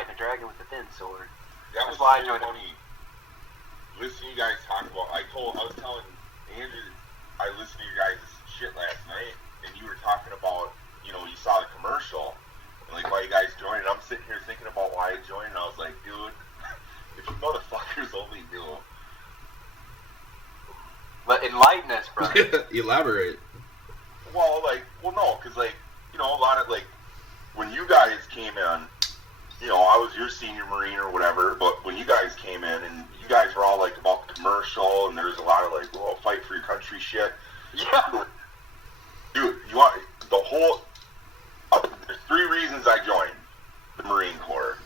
fighting a dragon with a thin sword. That was why I joined funny. Listening to you guys talk about, I was telling Andrew, I listened to you guys' shit last night, and you were talking about, you saw the commercial, and like why you guys joined, and I'm sitting here thinking about why I joined, and I was like, dude, if you motherfuckers only knew. Enlighten us, bro. Elaborate. Well, no, because, a lot of, when you guys came in, I was your senior Marine or whatever, but when you guys came in, and you guys were all, about the commercial, and there's a lot of, fight for your country shit. Yeah. Dude, you want the whole... there's 3 reasons I joined the Marine Corps.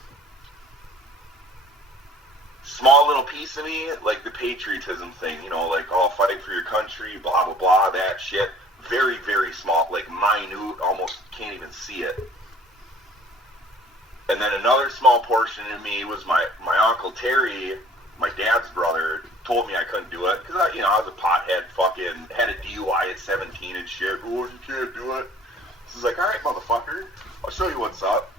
Small little piece of me, the patriotism thing, fight for your country, blah, blah, blah, that shit. Very, very small, minute, almost can't even see it. And then another small portion of me was my Uncle Terry, my dad's brother, told me I couldn't do it, because, I was a pothead, fucking, had a DUI at 17 and shit. Oh, you can't do it. So he's like, all right, motherfucker, I'll show you what's up.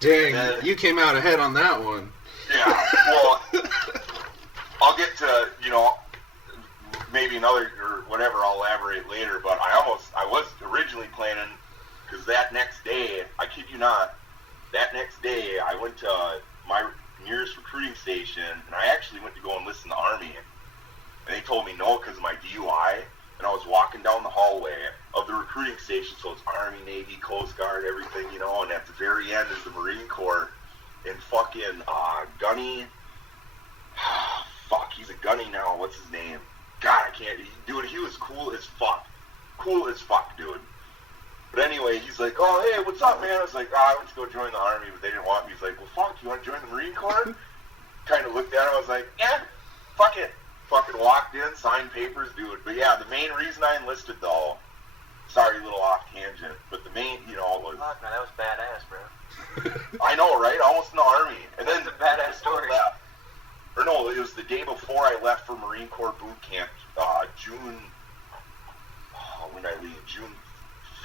Dang, then, you came out ahead on that one. Yeah, well, I'll get to, maybe another, or whatever, I'll elaborate later, but I was originally planning, because that next day, I kid you not, that next day, I went to my nearest recruiting station, and I actually went to go enlist in the Army, and they told me no because of my DUI, and I was walking down the hallway of the recruiting station, so it's Army, Navy, Coast Guard, everything, and at the very end is the Marine Corps, and fucking Gunny, fuck, he's a Gunny now, what's his name? God, I can't, dude, he was cool as fuck, dude. But anyway, he's like, oh, hey, what's up, man? I was like, I went to go join the Army, but they didn't want me. He's like, well, fuck, you want to join the Marine Corps? Kind of looked at him, I was like, yeah, fuck it. Fucking walked in, signed papers, dude. But yeah, the main reason I enlisted, though, sorry, a little off tangent, but the main, was... Fuck, man, that was badass, bro. I know, right? Almost in the Army. And then that's a badass story. Or no, it was the day before I left for Marine Corps boot camp, June... when did I leave? June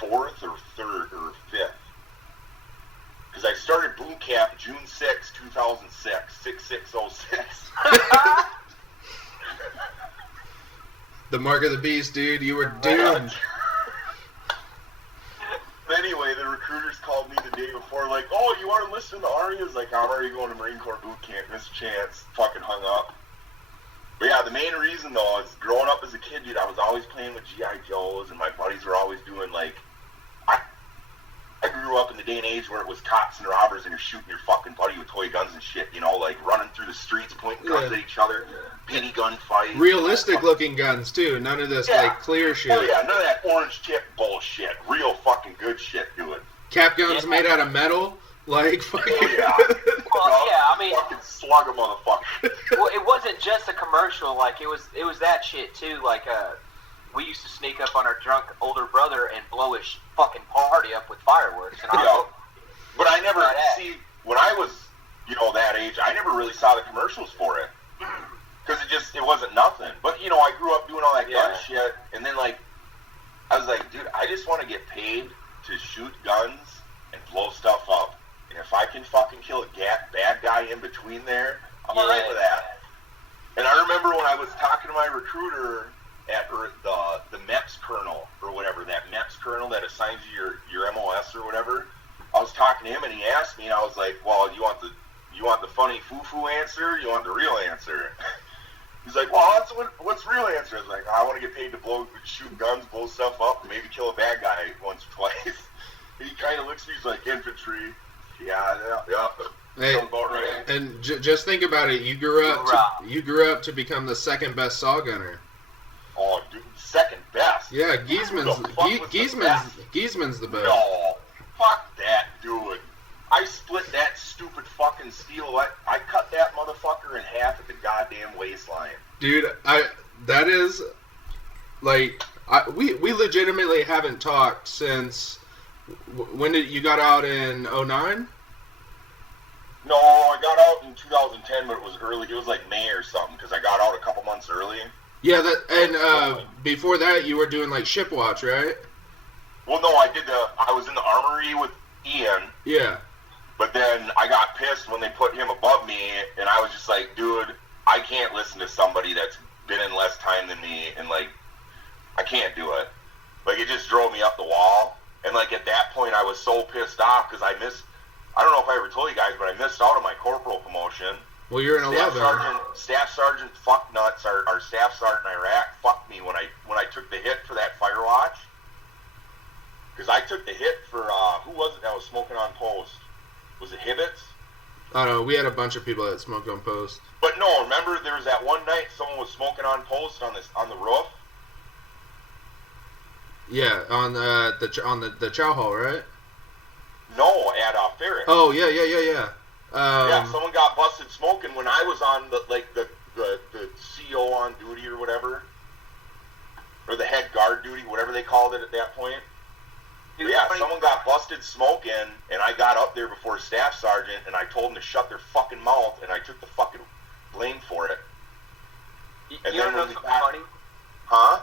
4th or 3rd or 5th. Because I started boot camp June 6, 2006. 6606. The mark of the beast, dude. You were doomed. Anyway, the recruiters called me the day before, like, oh, you want to enlist in the Army? I was like, I'm already going to Marine Corps boot camp. Missed a chance. Fucking hung up. But yeah, the main reason, though, is growing up as a kid, dude, I was always playing with G.I. Joes, and my buddies were always doing, I grew up in the day and age where it was cops and robbers, and you're shooting your fucking buddy with toy guns and shit, running through the streets, pointing guns at each other, penny gun fight. Realistic-looking guns, too. None of this, clear shit. Oh, yeah, none of that orange tip bullshit. Real fucking good shit, dude. Cap guns made out of metal? Fucking... Oh, yeah. Well, yeah, I mean... Fucking slug a motherfucker. Well, it wasn't just a commercial. It was that shit, too. We used to sneak up on our drunk older brother and blow his fucking party up with fireworks. And but I never, when I was, that age, I never really saw the commercials for it. Because it wasn't nothing. But, I grew up doing all that gun shit. And then, I was like, dude, I just want to get paid to shoot guns and blow stuff up. And if I can fucking kill a bad guy in between there, I'm alright with that. And I remember when I was talking to my recruiter at the MEPS colonel or whatever, that MEPS colonel that assigns you your MOS or whatever, I was talking to him and he asked me, and I was like, well, you want the funny foo-foo answer, or you want the real answer? He's like, well, what's the real answer? I was like, I want to get paid to shoot guns, blow stuff up, maybe kill a bad guy once or twice. And he kind of looks at me, he's like, infantry. Yeah. Hey, about right. And just think about it. You grew up to become the second best saw gunner. Oh, dude, second best. Yeah, Giesman's the best. No, fuck that, dude. I split that stupid fucking steel. I cut that motherfucker in half at the goddamn waistline. Dude, that is we legitimately haven't talked since. When did you got out in 2009? No, I got out in 2010, but it was early. It was like May or something because I got out a couple months early. Yeah, before that you were doing ship watch, right? Well, no, I was in the armory with Ian. Yeah. But then pissed when they put him above me, and I was just like, dude, I can't listen to somebody that's been in less time than me, and like, I can't do it. Like, it just drove me up the wall, and like at that point, I was so pissed off because I don't know if I ever told you guys, but I missed out on my corporal promotion. Well, you're in 11. Staff sergeant fucknuts, our staff sergeant in Iraq fucked me when I took the hit for that fire watch. Because I took the hit for, who was it that was smoking on post? Was it Hibbets? I don't know. We had a bunch of people that smoked on post. But no, remember there was that one night someone was smoking on post on the roof? Yeah, on the chow hall, right? No, at Ferret. Oh, yeah. Yeah, someone got busted smoking when I was on the CO on duty or whatever, or the head guard duty, whatever they called it at that point. Yeah, someone got busted smoking, and I got up there before staff sergeant, and I told them to shut their fucking mouth, and I took the fucking blame for it. And you know something funny? Huh?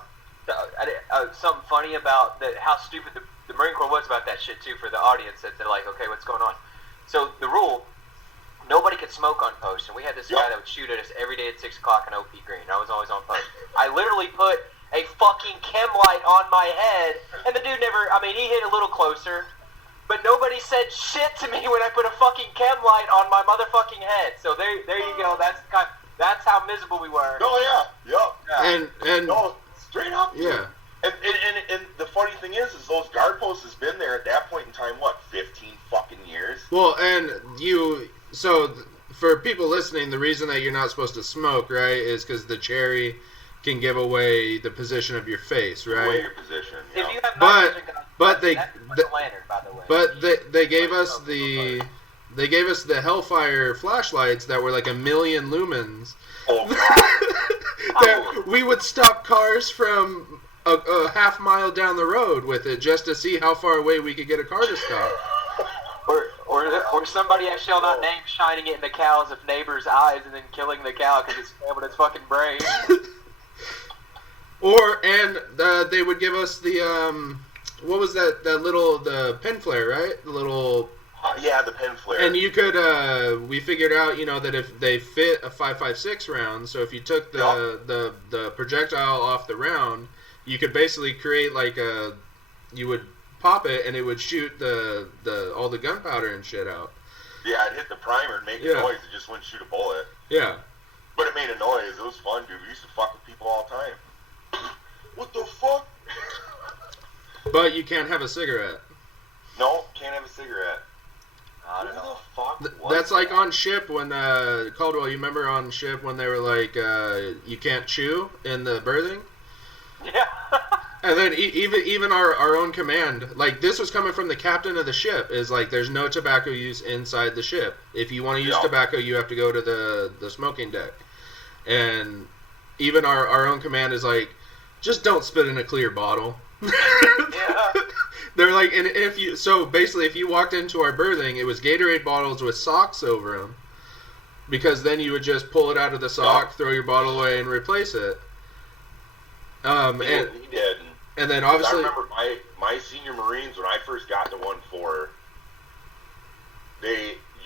Something funny about how stupid the Marine Corps was about that shit too. For the audience, that they're like, okay, what's going on? So the rule: nobody could smoke on post, and we had this guy that would shoot at us every day at 6 o'clock in OP Green. I was always on post. I literally put a fucking chem light on my head, and the dude never. I mean, he hit a little closer, but nobody said shit to me when I put a fucking chem light on my motherfucking head. So there you go. That's how miserable we were. Oh yeah. And no, straight up. Yeah. And the funny thing is those guard posts has been there at that point in time, 15 fucking years? Well, and for people listening, the reason that you're not supposed to smoke, right, is because the cherry can give away the position of your face, right? Away your position. Yeah. If you have night vision guns, but they lantern, by the way. But they gave us the Hellfire flashlights that were like 1 million lumens. Oh God. That we would stop cars from a half mile down the road with it just to see how far away we could get a car to stop. Or somebody I shall not name shining it in the cow's of neighbor's eyes and then killing the cow because it's scrambled its fucking brain. They would give us the what was that the pin flare, right? The little yeah, the pin flare. And you could we figured out, that if they fit a 5.56 round, so if you took the projectile off the round, you could basically create you would pop it and it would shoot all the gunpowder and shit out. Yeah, I'd hit the primer and make a noise. It just wouldn't shoot a bullet. Yeah. But it made a noise. It was fun, dude. We used to fuck with people all the time. What the fuck? But you can't have a cigarette. No, can't have a cigarette. I don't know. The fuck? That's like on ship when Caldwell. You remember on ship when they were like, you can't chew in the berthing. Yeah. And then even our own command, like this was coming from the captain of the ship, is like there's no tobacco use inside the ship. If you want to use tobacco, you have to go to the smoking deck. And even our own command is like, just don't spit in a clear bottle. Yeah. They're like, and if you walked into our berthing, it was Gatorade bottles with socks over them, because then you would just pull it out of the sock, throw your bottle away, and replace it. He did. And then obviously, I remember my senior Marines when I first got to 1-4.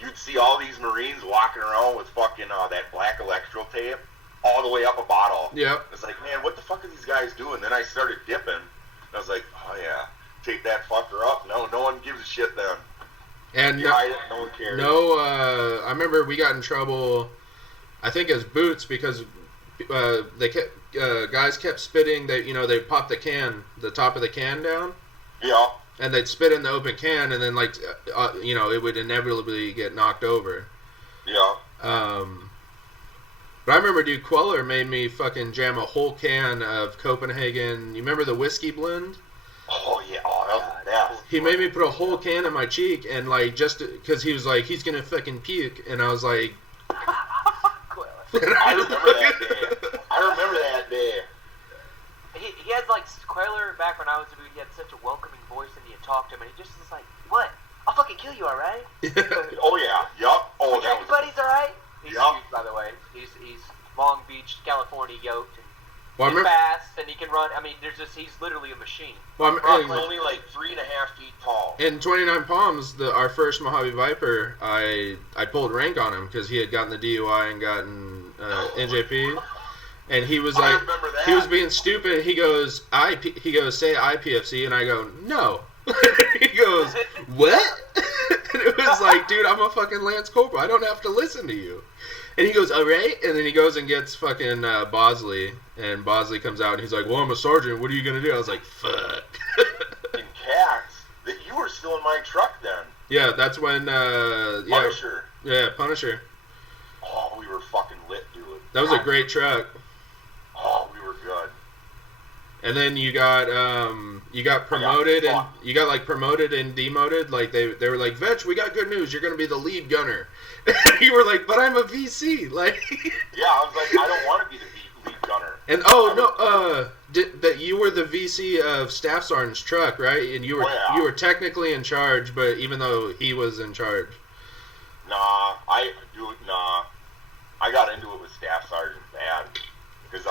You'd see all these Marines walking around with fucking that black electrical tape all the way up a bottle. Yep. It's like, man, what the fuck are these guys doing? Then I started dipping, and I was like, oh yeah, take that fucker up. No one gives a shit then. And no one cares. I remember we got in trouble, I think as boots, because guys kept spitting. They popped the top of the can down. Yeah. And they'd spit in the open can, and then it would inevitably get knocked over. Yeah. But I remember, dude, Queller made me fucking jam a whole can of Copenhagen. You remember the whiskey blend? Oh yeah. Oh, that was the best. He made me put a whole can in my cheek, and just because he was like, he's gonna fucking puke, and I was like. I remember that day. He had Queller back when I was a dude. He had such a welcoming voice, and you talk to him, and he just was like, "What? I'll fucking kill you, all right?" Oh yeah, yup. Oh, that was. Everybody's all right. He's Yup. huge, by the way. He's Long Beach, California yoked. Well, He's fast and he can run. I mean, he's literally a machine. Well, Brock's only like 3.5 feet tall. In 29 Palms, our first Mojave Viper, I pulled rank on him because he had gotten the DUI and gotten NJP, and he was like, he was being stupid. He goes, say IPFC, and I go, no. He goes, what? And it was like, dude, I'm a fucking Lance Corporal. I don't have to listen to you. And he goes, all right. And then he goes and gets fucking Bosley. And Bosley comes out and he's like, well, I'm a sergeant. What are you going to do? I was like, fuck. In Cats, that you were still in my truck then. Yeah, that's when, Punisher. Yeah, Punisher. Oh, we were fucking lit, dude. That was a great truck. Oh, we were good. And then you got promoted and you got like promoted and demoted. Like they were like, Vetsch, we got good news. You're going to be the lead gunner. You were like, but I'm a VC. Like, yeah, I was like, I don't want to be the lead gunner. And that you were the VC of Staff Sergeant's truck, right? And you were technically in charge, but even though he was in charge. Nah, I got into it with Staff Sergeant bad because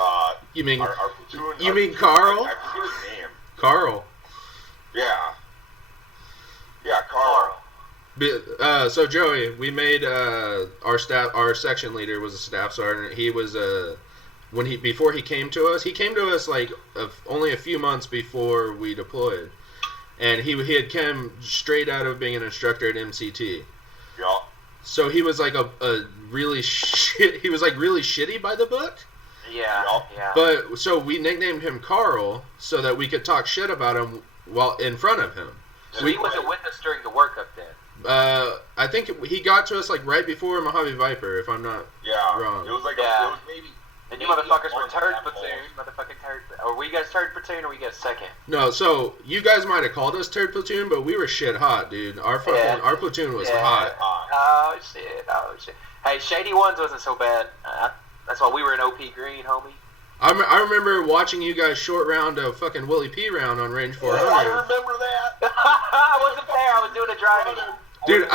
you mean our platoon. You mean Carl? I forget his name. Carl. Yeah, Carl. So Joey, we made our section leader was a staff sergeant. He was before he came to us like only a few months before we deployed, and he had come straight out of being an instructor at MCT. Yeah. So he was like a really he was like really shitty by the book. Yeah. But so we nicknamed him Carl so that we could talk shit about him while in front of him. So he wasn't with us during the workup then. I think he got to us like right before Mojave Viper, if I'm not wrong. It was like it was maybe. And you motherfuckers were third platoon, Or were you guys third platoon, or were you guys second? No, so you guys might have called us third platoon, but we were shit hot, dude. Our platoon was hot. Oh shit. Hey, Shady Ones wasn't so bad. That's why we were in OP Green, homie. I remember watching you guys short round a fucking Willie P round on range 400. I remember that. I wasn't there. I was doing a driving. Dude,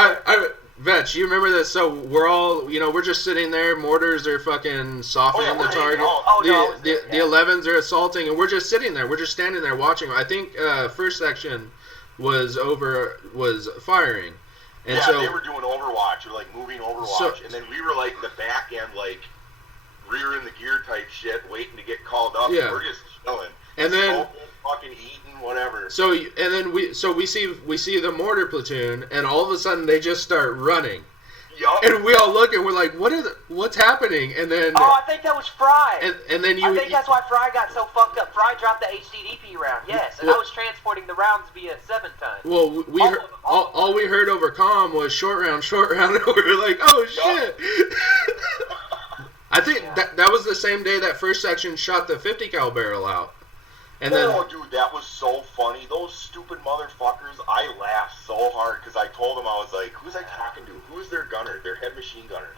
Vetch, you remember this? So we're all, we're just sitting there. Mortars are fucking softening the target. The 11s are assaulting, and we're just sitting there. We're just standing there watching. I think first section was firing. And so they were doing Overwatch, or like moving Overwatch, and then we were like the back end, like rear in the gear type shit, waiting to get called up. Yeah. We're just chilling. And then smoking, fucking eating, whatever. So we see the mortar platoon, and all of a sudden they just start running. Yup. And we all look and we're like, what's happening? And then I think that was Fry. And then I think that's why Fry got so fucked up. Fry dropped the HDDP round, yes, and I was transporting the rounds via 7-ton. Well, all we heard over comm was short round, and we were like, oh shit. I think that was the same day that first section shot the 50 cal barrel out. And then, dude, that was so funny. Those stupid motherfuckers, I laughed so hard because I told them, I was like, who's I talking to? Who's their gunner? Their head machine gunner?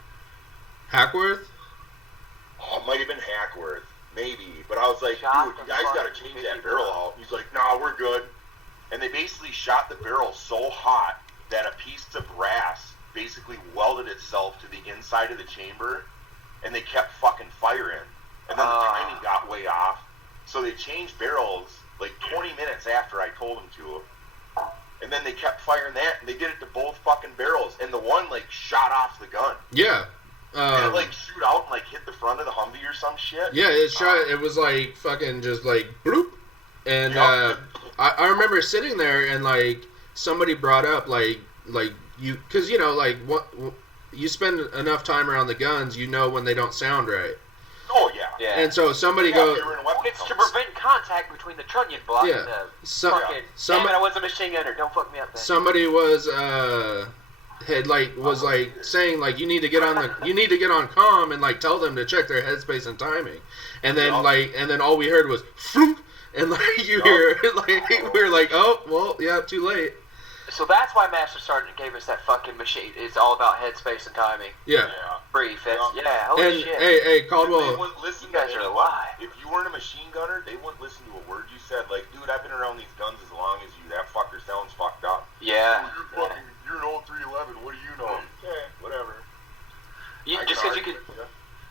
Hackworth? Oh, it might have been Hackworth. Maybe. But I was like, dude, you guys got to change that barrel out. He's like, nah, we're good. And they basically shot the barrel so hot that a piece of brass basically welded itself to the inside of the chamber, and they kept fucking firing. And then the timing got way off. So they changed barrels like 20 minutes after I told them to. And then they kept firing that, and they did it to both fucking barrels. And the one, like, shot off the gun. Yeah. And it, like, shoot out and, like, hit the front of the Humvee or some shit. Yeah, it shot. It was, like, fucking just, like, bloop. And I remember sitting there, and, like, somebody brought up, like you... Because, like, you spend enough time around the guns, when they don't sound right. Oh, yeah. And so somebody goes... It's to prevent contact between the trunnion block and the fucking... Damn it, I was a machine gunner. Don't fuck me up, man. Somebody was, saying, like, you need to get on comm and, like, tell them to check their headspace and timing. And then, and then all we heard was, floop, and, like, you hear, like, we were like, oh, well, yeah, too late. So that's why Master Sergeant gave us that fucking machine. It's all about headspace and timing. Yeah. Brief. Holy shit. Hey, Caldwell. They wouldn't listen. You guys are alive. If you weren't a machine gunner, they wouldn't listen to a word you said. Like, dude, I've been around these guns as long as you. That fucker sounds fucked up. Yeah. You're an old 311. What do you know? Okay, whatever. Just because you could...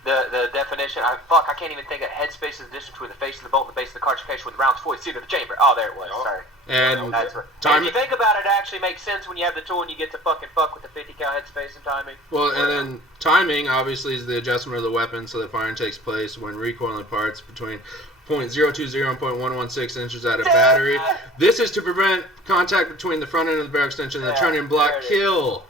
the definition. I can't even think of headspace is the distance between the face of the bolt and the base of the cartridge case with the rounds fully seated in the chamber. Oh, there it was. Sorry. And that's what, if you think about it, it actually makes sense when you have the tool and you get to fucking fuck with the 50 cal headspace and timing. Well, and then timing obviously is the adjustment of the weapon so that firing takes place when recoiling parts between .020 and .116 inches out of battery. This is to prevent contact between the front end of the barrel extension and the turn-in block. Kill.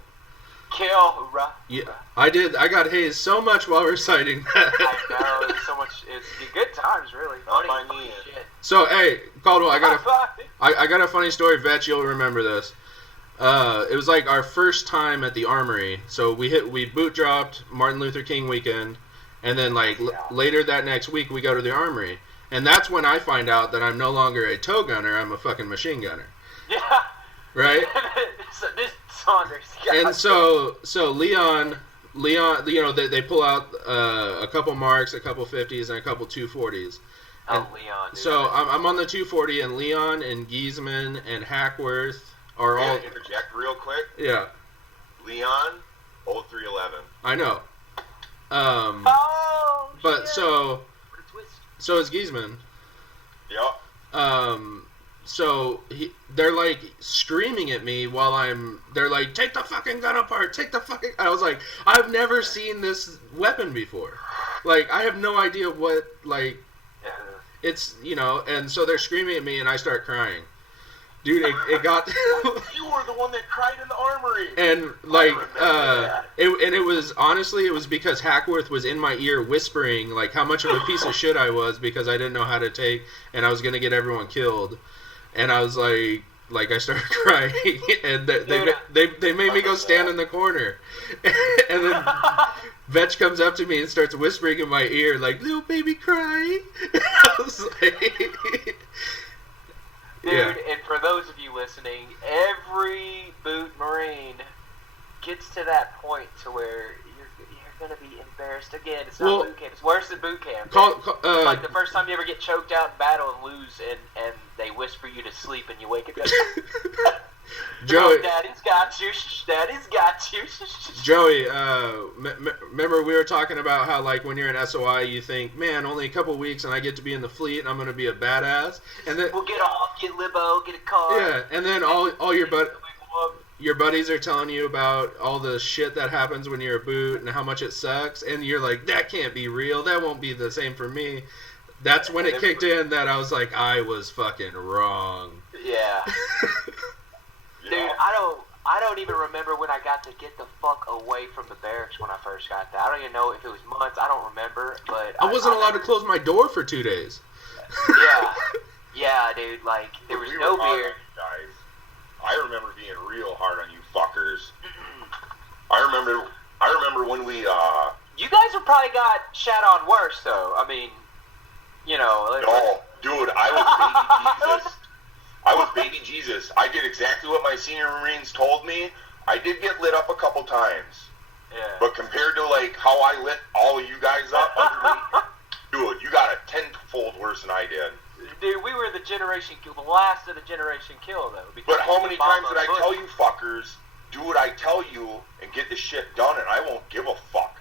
Hoorah. Yeah, I got hazed so much while reciting that. I know, it's so much. It's good times, really. Shit. So, hey, Caldwell, I got a funny story. Vetch, you'll remember this. It was like our first time at the Armory. So we boot dropped Martin Luther King weekend, and then later that next week we go to the Armory, and that's when I find out that I'm no longer a tow gunner. I'm a fucking machine gunner. Yeah. Right. And so Leon, you know, they pull out a couple marks, a couple 50s, and a couple 240s. Oh, Leon. Dude. So I'm on the 240, and Leon and Giesman and Hackworth are all. Interject real quick. Yeah. Leon, 0311. I know. But shit. so is Giesman. Yep. So they're like screaming at me while they're like, take the fucking gun apart, take the fucking. I was like, I've never seen this weapon before. Like, I have no idea what, like, it's, you know, and so they're screaming at me and I start crying. Dude, it got. You were the one that cried in the Armory. And like, it was honestly, it was because Hackworth was in my ear whispering like how much of a piece of shit I was because I didn't know how to take, and I was gonna get everyone killed, and I was like I started crying, and they made me go stand in the corner, and then Vetch comes up to me and starts whispering in my ear like, "Little baby crying." I was like. Dude, yeah. And for those of you listening, every boot Marine gets to that point to where you're going to be embarrassed again. It's not boot camp. It's worse than boot camp. It's like the first time you ever get choked out in battle and lose, and they whisper you to sleep and you wake up. Joey, Daddy's got you. Daddy's got you. Joey, remember we were talking about how, like, when you're in SOI, you think, man, only a couple weeks and I get to be in the fleet and I'm going to be a badass. And then we'll get off, get limo, get a car. Yeah, and then all your buddies are telling you about all the shit that happens when you're a boot and how much it sucks, and you're like, that can't be real. That won't be the same for me. That's when it kicked in that I was like, I was fucking wrong. Yeah. Dude, I don't even remember when I got to get the fuck away from the barracks when I first got there. I don't even know if it was months. I don't remember, but I wasn't allowed to close my door for 2 days. Yeah, dude. Like, there was no beer. Guys, I remember being real hard on you fuckers. I remember when we You guys have probably got shat on worse, though. I mean, you know. No, dude, I was baby Jesus. I was baby Jesus. I did exactly what my senior Marines told me. I did get lit up a couple times. Yeah. But compared to, like, how I lit all of you guys up under me, dude, you got it tenfold worse than I did. Dude, we were the last of the generation kill, though. But how many times did I tell you fuckers, do what I tell you and get the shit done, and I won't give a fuck.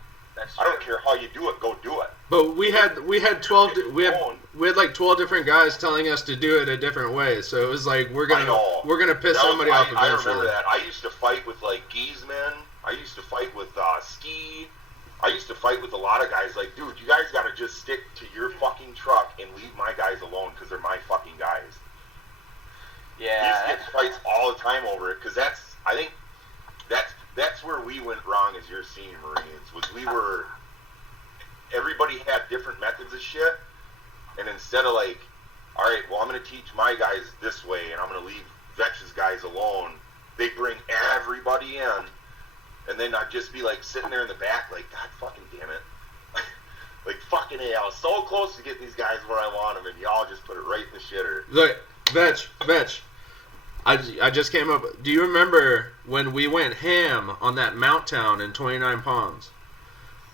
I don't care how you do it, go do it. But we had like 12 different guys telling us to do it a different way. So it was like we're gonna piss somebody off eventually. I remember that. I used to fight with like Giesman. I used to fight with Ski. I used to fight with a lot of guys. Like, dude, you guys gotta just stick to your fucking truck and leave my guys alone because they're my fucking guys. Yeah. We used to get fights all the time over it because I think that's where we went wrong as your senior Marines, was everybody had different methods of shit, and instead of like, all right, well, I'm going to teach my guys this way, and I'm going to leave Vetch's guys alone, they bring everybody in, and then I'd just be like sitting there in the back like, God fucking damn it. Like, fucking A, I was so close to getting these guys where I want them, and y'all just put it right in the shitter. Look, Vetch. I just came up. Do you remember when we went ham on that Mount Town in 29 Palms?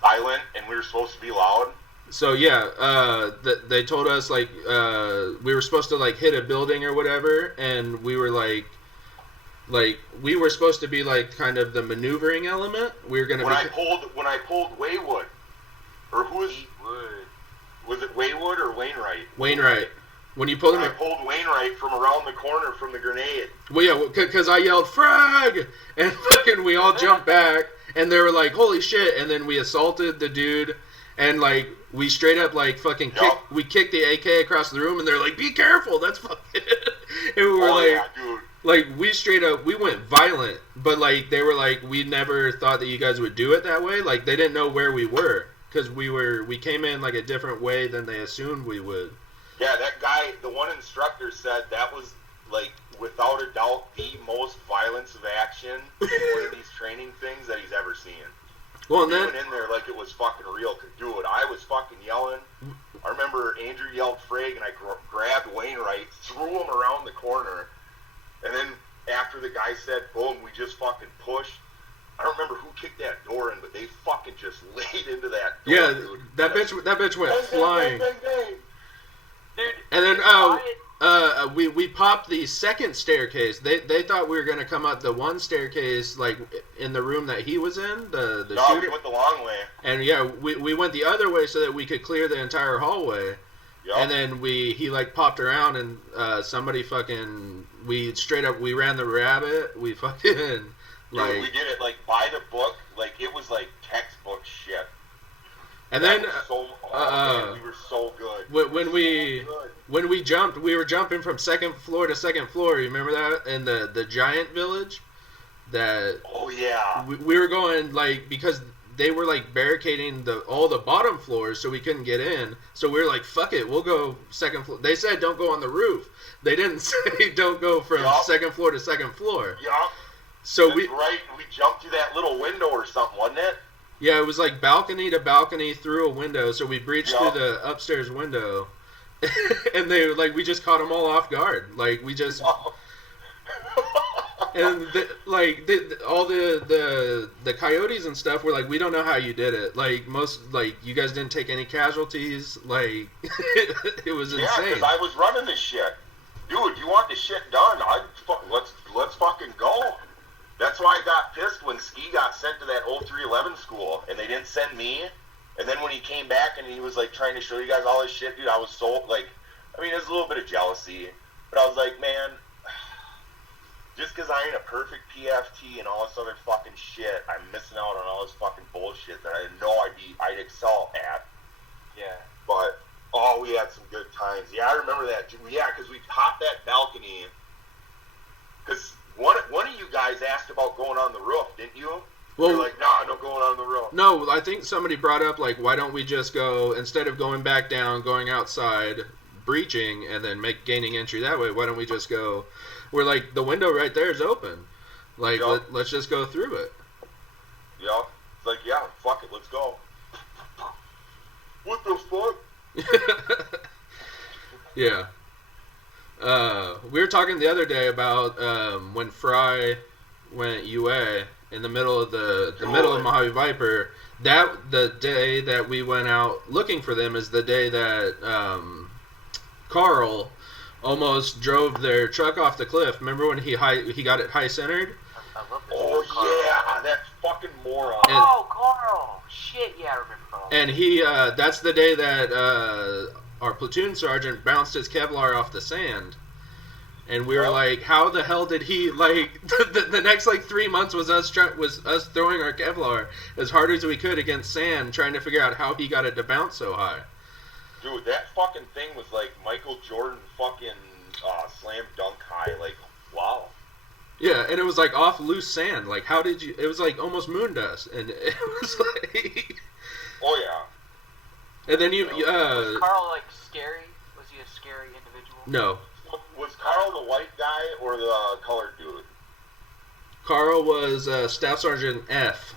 Silent, and we were supposed to be loud. So yeah, they told us like we were supposed to like hit a building or whatever, and we were like we were supposed to be like kind of the maneuvering element. We were gonna. When I pulled Waywood, Or who was... Wood. Was it Waywood or Wainwright? Wainwright. When you pulled him... I pulled Wainwright from around the corner from the grenade. Well, yeah, because I yelled, frag! And fucking we all jumped back, and they were like, holy shit, and then we assaulted the dude, and, like, we straight up, like, fucking kicked the AK across the room, and they're like, be careful, that's fucking... And we were yeah, dude. Like, we straight up, we went violent, but, like, they were like, we never thought that you guys would do it that way. Like, they didn't know where we were, because we came in, like, a different way than they assumed we would. Yeah, that guy, the one instructor said that was, like, without a doubt, the most violence of action in one of these training things that he's ever seen. Well, He went in there like it was fucking real. Dude, I was fucking yelling. I remember Andrew yelled frag, and I grabbed Wainwright, threw him around the corner, and then after the guy said, boom, we just fucking pushed. I don't remember who kicked that door in, but they fucking just laid into that door, yeah, dude. that bitch went flying. Bang, bang, bang. Dude, And then, we popped the second staircase. They thought we were going to come up the one staircase, like, in the room that he was in, the No, shooter. we went the long way. And, yeah, we went the other way so that we could clear the entire hallway. Yep. And then he, like, popped around, and somebody fucking... We ran the rabbit. We fucking, like... Dude, we did it, like, by the book. Like, it was, like, textbook shit. And That then... was man, we were so good. When we jumped, we were jumping from second floor to second floor. You remember that? In the giant village? Oh, yeah. We were going, like, because they were, like, barricading all the bottom floors so we couldn't get in. So we were like, fuck it, we'll go second floor. They said don't go on the roof. They didn't say don't go from second floor to second floor. Yeah. So That's right. We jumped through that little window or something, wasn't it? Yeah, it was like balcony to balcony through a window. So we breached through the upstairs window. And we just caught them all off guard. Like, we just... And all the coyotes and stuff were like, we don't know how you did it. Like, you guys didn't take any casualties. Like, it was insane. Yeah, because I was running this shit. Dude, you want this shit done? Let's fucking go. That's why I got pissed when Ski got sent to that old 311 school, and they didn't send me. And then when he came back and he was, like, trying to show you guys all his shit, dude, I was so, like, I mean, there's a little bit of jealousy. But I was like, man, just because I ain't a perfect PFT and all this other fucking shit, I'm missing out on all this fucking bullshit that I didn't know I'd excel at. Yeah. But, we had some good times. Yeah, I remember that. Yeah, because we hopped that balcony. Because one of you guys asked about going on the roof, didn't you? Well, you're like, nah, no going on the roof. No, I think somebody brought up, like, why don't we just go, instead of going back down, going outside, breaching, and then gaining entry that way, why don't we just go... We're like, the window right there is open. Like, let's just go through it. Yeah. It's like, yeah, fuck it, let's go. What the fuck? Yeah. We were talking the other day about when Fry went UA in the middle of middle of Mojave Viper. The day that we went out looking for them is the day that Carl almost drove their truck off the cliff. Remember when he got it high centered? I love this. Oh yeah, that fucking moron. Carl! Shit, yeah, I remember Carl. And that's the day that our platoon sergeant bounced his Kevlar off the sand. And we were like, how the hell did he, like, the next, like, 3 months was us throwing our Kevlar as hard as we could against sand, trying to figure out how he got it to bounce so high. Dude, that fucking thing was like Michael Jordan fucking slam dunk high, like, wow. Yeah, and it was like off loose sand. Like, how did you... It was like almost moon dust, and it was like... Oh, yeah. And then you... was Carl, like, scary? Was he a scary individual? No. Was Carl the white guy or the colored dude? Carl was Staff Sergeant F.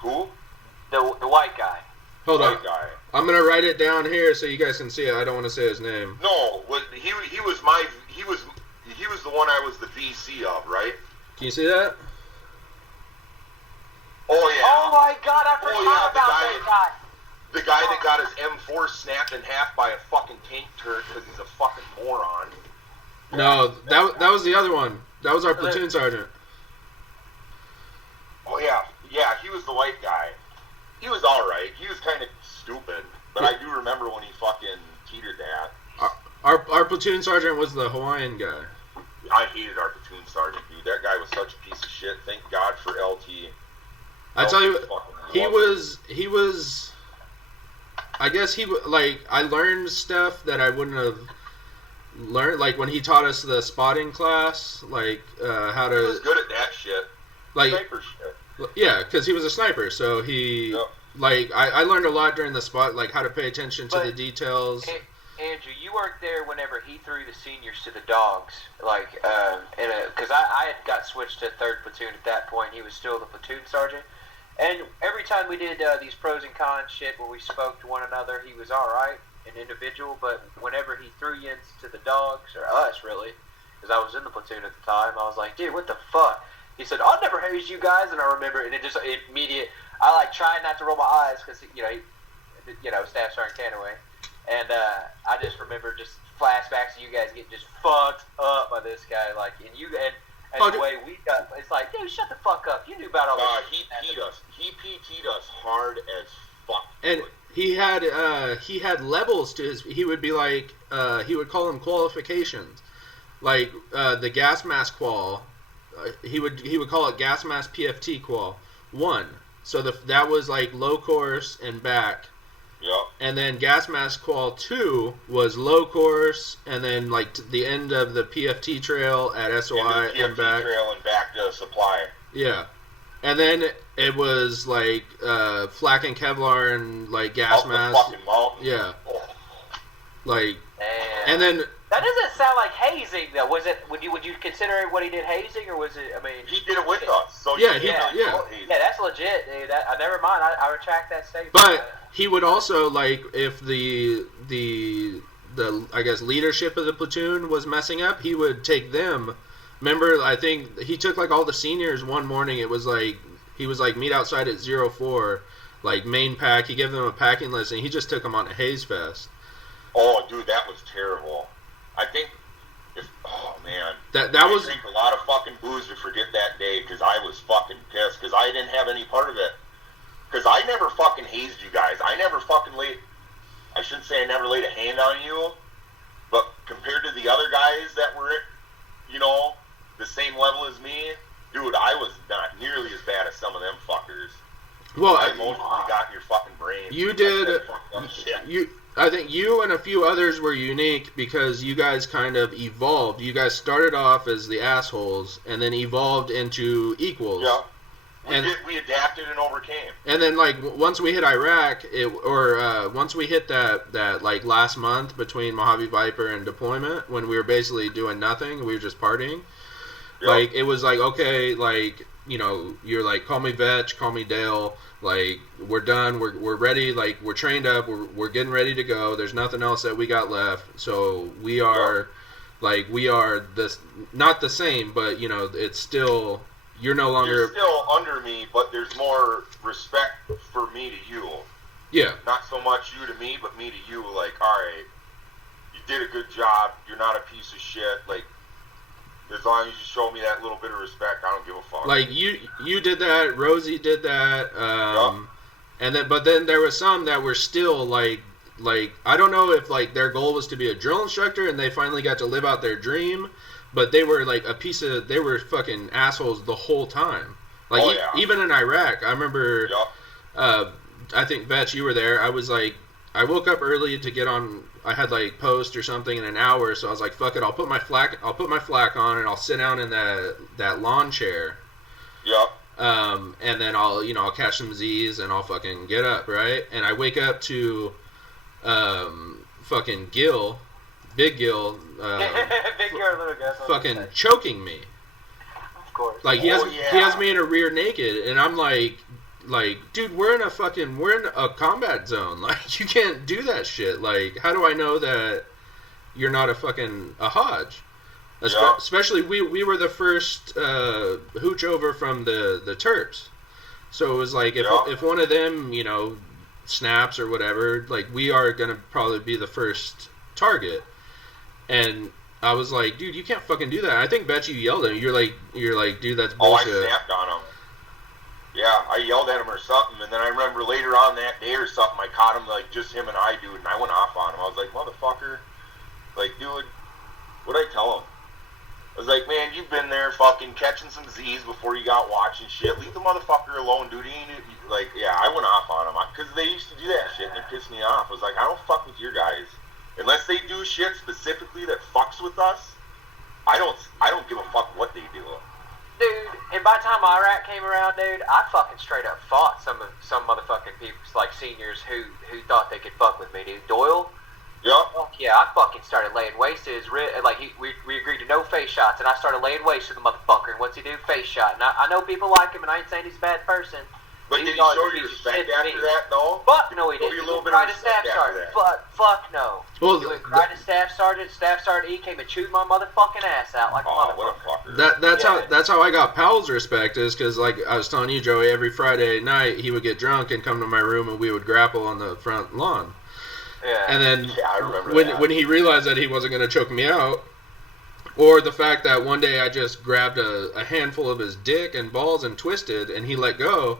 Who? The white guy. Hold on. White guy. I'm going to write it down here so you guys can see it. I don't want to say his name. No, he was the one I was the VC of, right? Can you see that? Oh, yeah. Oh, my God, I forgot about that guy. The guy that got his M4 snapped in half by a fucking tank turret because he's a fucking moron. No, that was the other one. That was our platoon sergeant. Oh, yeah. Yeah, he was the white guy. He was kind of stupid, but I do remember when he fucking teetered that. Our platoon sergeant was the Hawaiian guy. I hated our platoon sergeant, dude. That guy was such a piece of shit. Thank God for LT. I tell you, he was. I guess I learned stuff that I wouldn't have learned. Like when he taught us the spotting class, like how to. He was good at that shit. Like sniper shit. Yeah, because he was a sniper, so he. Yep. Like I learned a lot during the spot, like how to pay attention to the details. Andrew, you weren't there whenever he threw the seniors to the dogs, like, because I had got switched to 3rd platoon at that point. He was still the platoon sergeant, and every time we did these pros and cons shit where we spoke to one another, he was all right, an individual. But whenever he threw you into the dogs, or us really, because I was in the platoon at the time, I was like, dude, what the fuck? He said, I'll never haze you guys, and I remember, and it just immediate. I like tried not to roll my eyes because Staff Sergeant Canaway. And I just remember just flashbacks of you guys getting just fucked up by this guy, like, and the way we got, it's like, dude, shut the fuck up. You knew about all this. He PT'd us. He PT'd us hard as fuck. And he had levels to his. He would be like, he would call them qualifications, like the gas mask qual. He would call it gas mask PFT qual 1. So that was like low course and back. Yep. And then gas mask qual 2 was low course, and then like the end of the PFT trail at SOI and back. Trail and back to supply. Yeah. And then it was like flak and Kevlar and like gas mask. The fucking mountain. Yeah. Oh. Like. And then. That doesn't sound like hazing, though. Was it? Would you consider what he did hazing, or was it? I mean, he did it with us. So yeah, yeah, that's legit, dude. Never mind. I retract that statement. But he would also like if the I guess leadership of the platoon was messing up, he would take them. Remember, I think he took like all the seniors one morning. It was like he was like meet outside at 04, like main pack. He gave them a packing list, and he just took them on a haze fest. Oh, dude, that was terrible. I think oh man, that I was drink a lot of fucking booze to forget that day because I was fucking pissed because I didn't have any part of it. Because I never fucking hazed you guys. I never fucking I shouldn't say I never laid a hand on you, but compared to the other guys that were, the same level as me, dude, I was not nearly as bad as some of them fuckers. Well, I mostly got in your fucking brain. You did. I think you and a few others were unique because you guys kind of evolved. You guys started off as the assholes and then evolved into equals. Yeah. We adapted and overcame. And then, like, once we hit Iraq, once we hit that like last month between Mojave Viper and deployment, when we were basically doing nothing, we were just partying. Yep. Like, it was like, okay, like, you're like, call me Vetsch, call me Dale. Like, we're done, we're ready, like, we're trained up, we're getting ready to go, there's nothing else that we got left, so we are, this, not the same, but, it's still, you're no longer... You're still under me, but there's more respect for me to you. Yeah. Not so much you to me, but me to you, like, alright, you did a good job, you're not a piece of shit, like, as long as you show me that little bit of respect, I don't give a fuck. Like, you did that, Rosie did that, and then there was some that were still, like, I don't know if, like, their goal was to be a drill instructor and they finally got to live out their dream, but they were, like, they were fucking assholes the whole time. Like, even in Iraq, I remember, I think, Vetsch, you were there, I was, like, I woke up early to get on... I had like post or something in an hour, so I was like, "Fuck it, I'll put my flak on, and I'll sit down in that lawn chair. Yep. And then I'll catch some Z's and I'll fucking get up, right? And I wake up to, fucking Gil, Big Gil, Big Gil, little guy, fucking choking me. Of course. Like he has me in a rear naked, and I'm like, dude, we're in a combat zone. Like, you can't do that shit. Like, how do I know that you're not a Hodge? Especially, we were the first hooch over from the Terps. So it was like, if one of them, snaps or whatever, like, we are going to probably be the first target. And I was like, dude, you can't fucking do that. I think, Bet you yelled at him. You're like, dude, that's bullshit. I snapped on him. Yeah, I yelled at him or something, and then I remember later on that day or something, I caught him, like, just him and I, dude, and I went off on him. I was like, motherfucker, like, dude, what'd I tell him? I was like, man, you've been there fucking catching some Z's before you got watching shit. Leave the motherfucker alone, dude. He ain't, like, yeah, I went off on him. Because they used to do that shit, and it pissed me off. I was like, I don't fuck with your guys. Unless they do shit specifically that fucks with us, I don't give a fuck what they do. Dude, and by the time Iraq came around, dude, I fucking straight up fought some motherfucking people, like seniors who thought they could fuck with me, dude. Doyle? Yep. Fuck yeah, I fucking started laying waste to his wrist. Like, we agreed to no face shots, and I started laying waste to the motherfucker. And what's he do? Face shot. And I know people like him, and I ain't saying he's a bad person. But did he show you respect after that, though? Fuck no, he didn't. He He went cry to staff sergeant. Fuck no. Well, he went cry to staff sergeant. Staff sergeant E came and chewed my motherfucking ass out like a motherfucker. What a fucker. That's how I got Powell's respect, is because, like I was telling you, Joey, every Friday night he would get drunk and come to my room and we would grapple on the front lawn. Yeah. And then I remember when he realized that he wasn't going to choke me out, or the fact that one day I just grabbed a handful of his dick and balls and twisted, and he let go.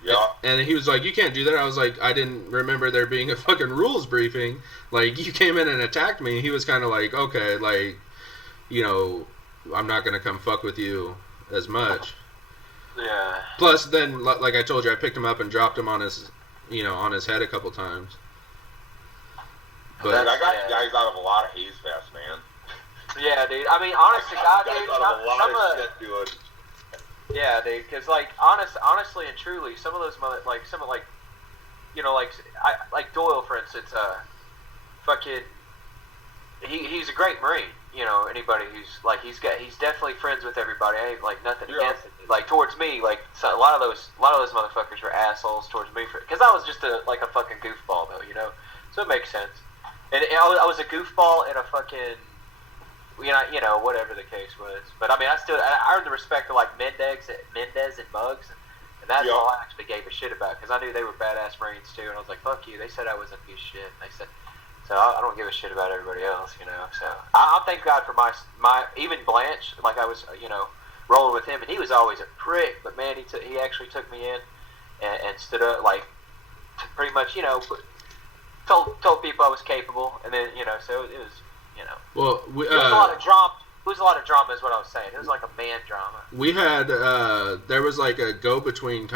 Yeah. And he was like, you can't do that. I was like, I didn't remember there being a fucking rules briefing. Like, you came in and attacked me. He was kind of like, okay, like, you know, I'm not going to come fuck with you as much. Yeah. Plus, then, like I told you, I picked him up and dropped him on his, on his head a couple times. But I got guys out of a lot of Haze Fest, man. Yeah, dude. I mean, honest to God, dude. Guys out of a lot of shit, dude. Yeah, dude, because, like, honestly and truly, some of those, like Doyle, for instance, fucking, he's a great Marine, anybody who's, like, he's definitely friends with everybody. I ain't, like, nothing against it. Like, towards me, like, so a lot of those motherfuckers were assholes towards me, because I was just a fucking goofball, though, so it makes sense. And I was a goofball in a fucking, whatever the case was. But I mean, I earned the respect of like Mendez and Muggs, and that's all I actually gave a shit about, because I knew they were badass Marines too, and I was like, fuck you. They said I was a piece of shit, and they said, so I don't give a shit about everybody else, So I thank God for my even Blanche, like I was, rolling with him, and he was always a prick, but man, he actually took me in and stood up, like, pretty much, told people I was capable, and then, so it was. Well, it was a lot of drama. It was a lot of drama, is what I was saying. It was like a man drama. We had there was like a go-between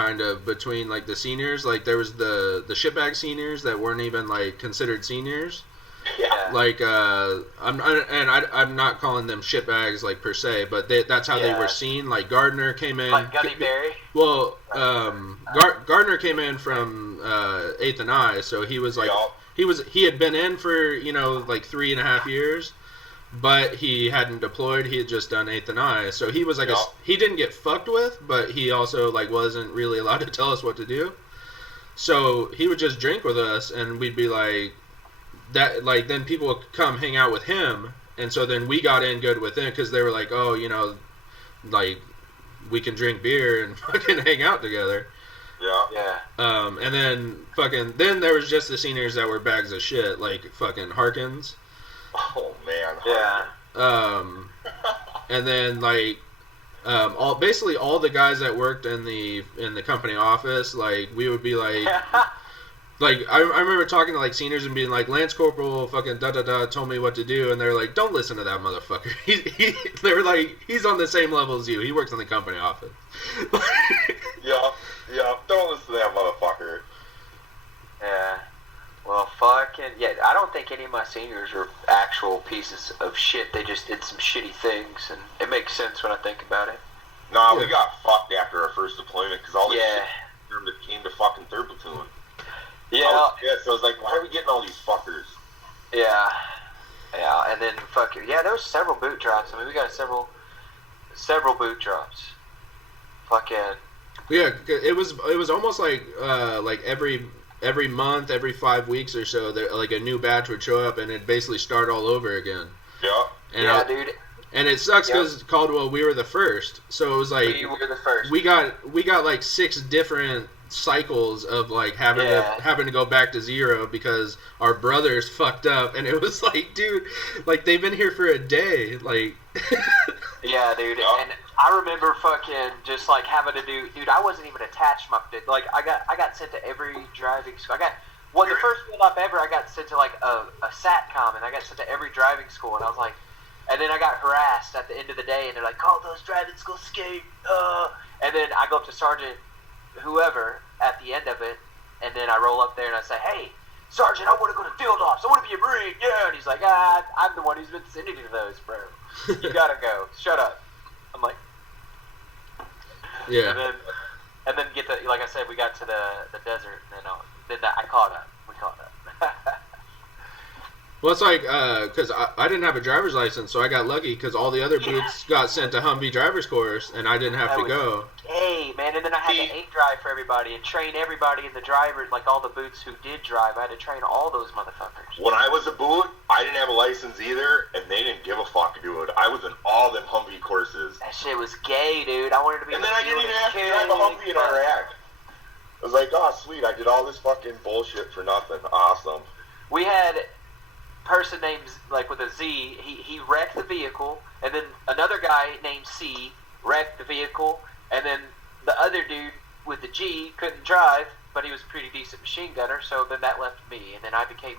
between like the seniors. Like there was the shitbag seniors that weren't even like considered seniors. Yeah. Like I'm not calling them shitbags like per se, but that's how they were seen. Like Gardner came in. Like Gunny Berry. Well, Gardner came in from 8th and I, so he was like. He had been in for, like 3.5 years, but he hadn't deployed. He had just done 8th and I. So he was like he didn't get fucked with, but he also like wasn't really allowed to tell us what to do. So he would just drink with us, and we'd be like that. Like then people would come hang out with him, and so then we got in good with them because they were like, oh, like we can drink beer and fucking hang out together. Yeah. And then there was just the seniors that were bags of shit, like fucking Harkins. Oh man. Yeah. And then like all the guys that worked in the company office, like we would be like like I remember talking to like seniors and being like, Lance Corporal fucking told me what to do, and they're like, don't listen to that motherfucker. They were like, he's on the same level as you. He works in the company office. Yeah, don't listen to that motherfucker. Yeah. Well, I don't think any of my seniors were actual pieces of shit. They just did some shitty things, and it makes sense when I think about it. Nah, we got fucked after our first deployment, because all this shit that came to fucking 3rd Platoon. Yeah. So I was like, why are we getting all these fuckers? Yeah. Yeah, and then there was several boot drops. I mean, we got several boot drops. Fucking. Yeah, it was almost like every month, every 5 weeks or so, there, like a new batch would show up, and it'd basically start all over again. Yeah. And dude. And it sucks because Caldwell, we were the first, so it was like we were the first. We got like 6 different cycles of like having to go back to 0 because our brothers fucked up, and it was like, dude, like they've been here for a day, like. Yeah, dude, and I remember fucking just like having to do, dude. I wasn't even attached to my like. I got sent to every driving school. The first field op ever. I got sent to like a satcom, and I got sent to every driving school, and I was like, and then I got harassed at the end of the day, and they're like, "Oh, those driving schools skate." And then I go up to Sergeant whoever at the end of it, and then I roll up there and I say, "Hey, Sergeant, I want to go to field ops. I want to be a Marine." Yeah, and he's like, I'm the one who's been sending you to those, bro. You gotta go. Shut up. I'm like, yeah. And then get the, like I said, we got to the desert, and then I caught up. We caught up. Well, it's like, because I didn't have a driver's license, so I got lucky because all the other boots got sent to Humvee driver's course, and I didn't have to go. Hey, man, and then I had to 8-drive for everybody and train everybody in the drivers, like all the boots who did drive. I had to train all those motherfuckers. When I was a boot, I didn't have a license either, and they didn't give a fuck, dude. I was in all them Humvee courses. That shit was gay, dude. I wanted to be. And then I didn't even have to drive a Humvee in Iraq. I was like, oh, sweet, I did all this fucking bullshit for nothing. Awesome. We had person named, like, with a Z, he wrecked the vehicle, and then another guy named C wrecked the vehicle, and then the other dude with the G couldn't drive, but he was a pretty decent machine gunner, so then that left me, and then I became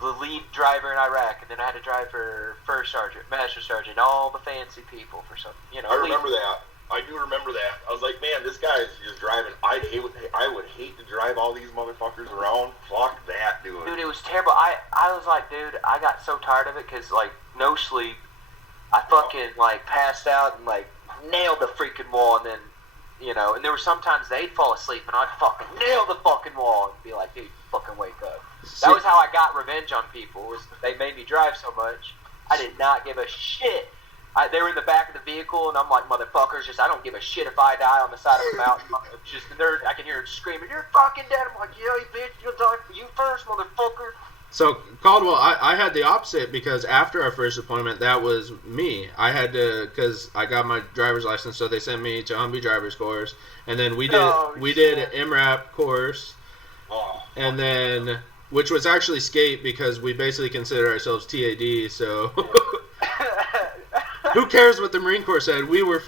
the lead driver in Iraq, and then I had to drive for first sergeant, master sergeant, all the fancy people for some, I remember that. I do remember that. I was like, man, this guy is just driving. I would hate to drive all these motherfuckers around. Fuck that, dude. Dude, it was terrible. I was like, dude, I got so tired of it because, like, no sleep. I fucking, like, passed out and, like, nailed the freaking wall, and then, and there were sometimes they'd fall asleep, and I'd fucking nail the fucking wall and be like, dude, fucking wake up. That was how I got revenge on people, was they made me drive so much. I did not give a shit. They were in the back of the vehicle, and I'm like, motherfuckers, I don't give a shit if I die on the side of a mountain. I can hear them screaming, "You're fucking dead." I'm like, yeah, you bitch, you'll die for you first, motherfucker. So, Caldwell, I had the opposite because after our first deployment, that was me. I had to, because I got my driver's license, so they sent me to Humvee driver's course, and then we did an MRAP course, and then, which was actually skate because we basically consider ourselves TAD, so... Who cares what the Marine Corps said? We were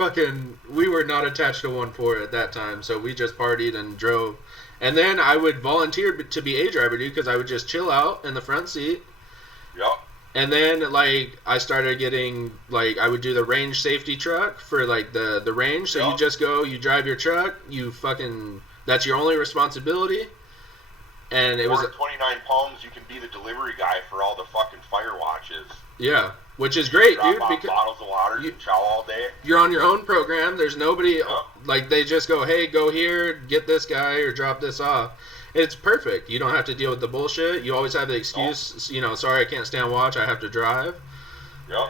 not attached to 1-4 at that time, so we just partied and drove. And then I would volunteer to be a driver, dude, because I would just chill out in the front seat. Yep. And then, like, I started getting, like, I would do the range safety truck for, like, the range. So you just go, you drive your truck, that's your only responsibility. And it was 29 pounds, you can be the delivery guy for all the fucking fire watches. Yeah. Which is great, dude. Because bottles of water, you chow all day. You're on your own program. There's nobody, like, they just go, hey, go here, get this guy, or drop this off. It's perfect. You don't have to deal with the bullshit. You always have the excuse, sorry, I can't stand watch, I have to drive. Yep.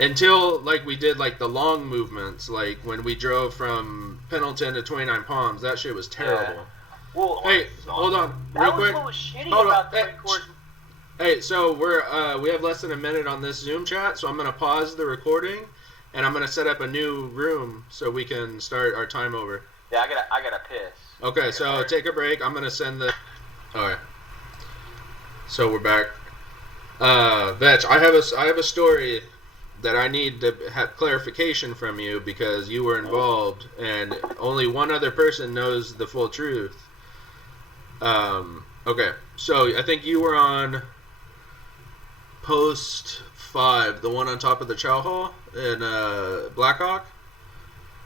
Until, like, we did, like, the long movements, like, when we drove from Pendleton to 29 Palms, that shit was terrible. Yeah. Well, hey, hold on, real quick. What was shitty about the Marine Corps. Hey, so we have less than a minute on this Zoom chat, so I'm gonna pause the recording, and I'm gonna set up a new room so we can start our time over. Yeah, I gotta piss. Okay, so take a break. I'm gonna send the. All right. So we're back. Vetch, I have a story that I need to have clarification from you because you were involved, and only one other person knows the full truth. Okay, so I think you were on Post 5, the one on top of the chow hall in Blackhawk.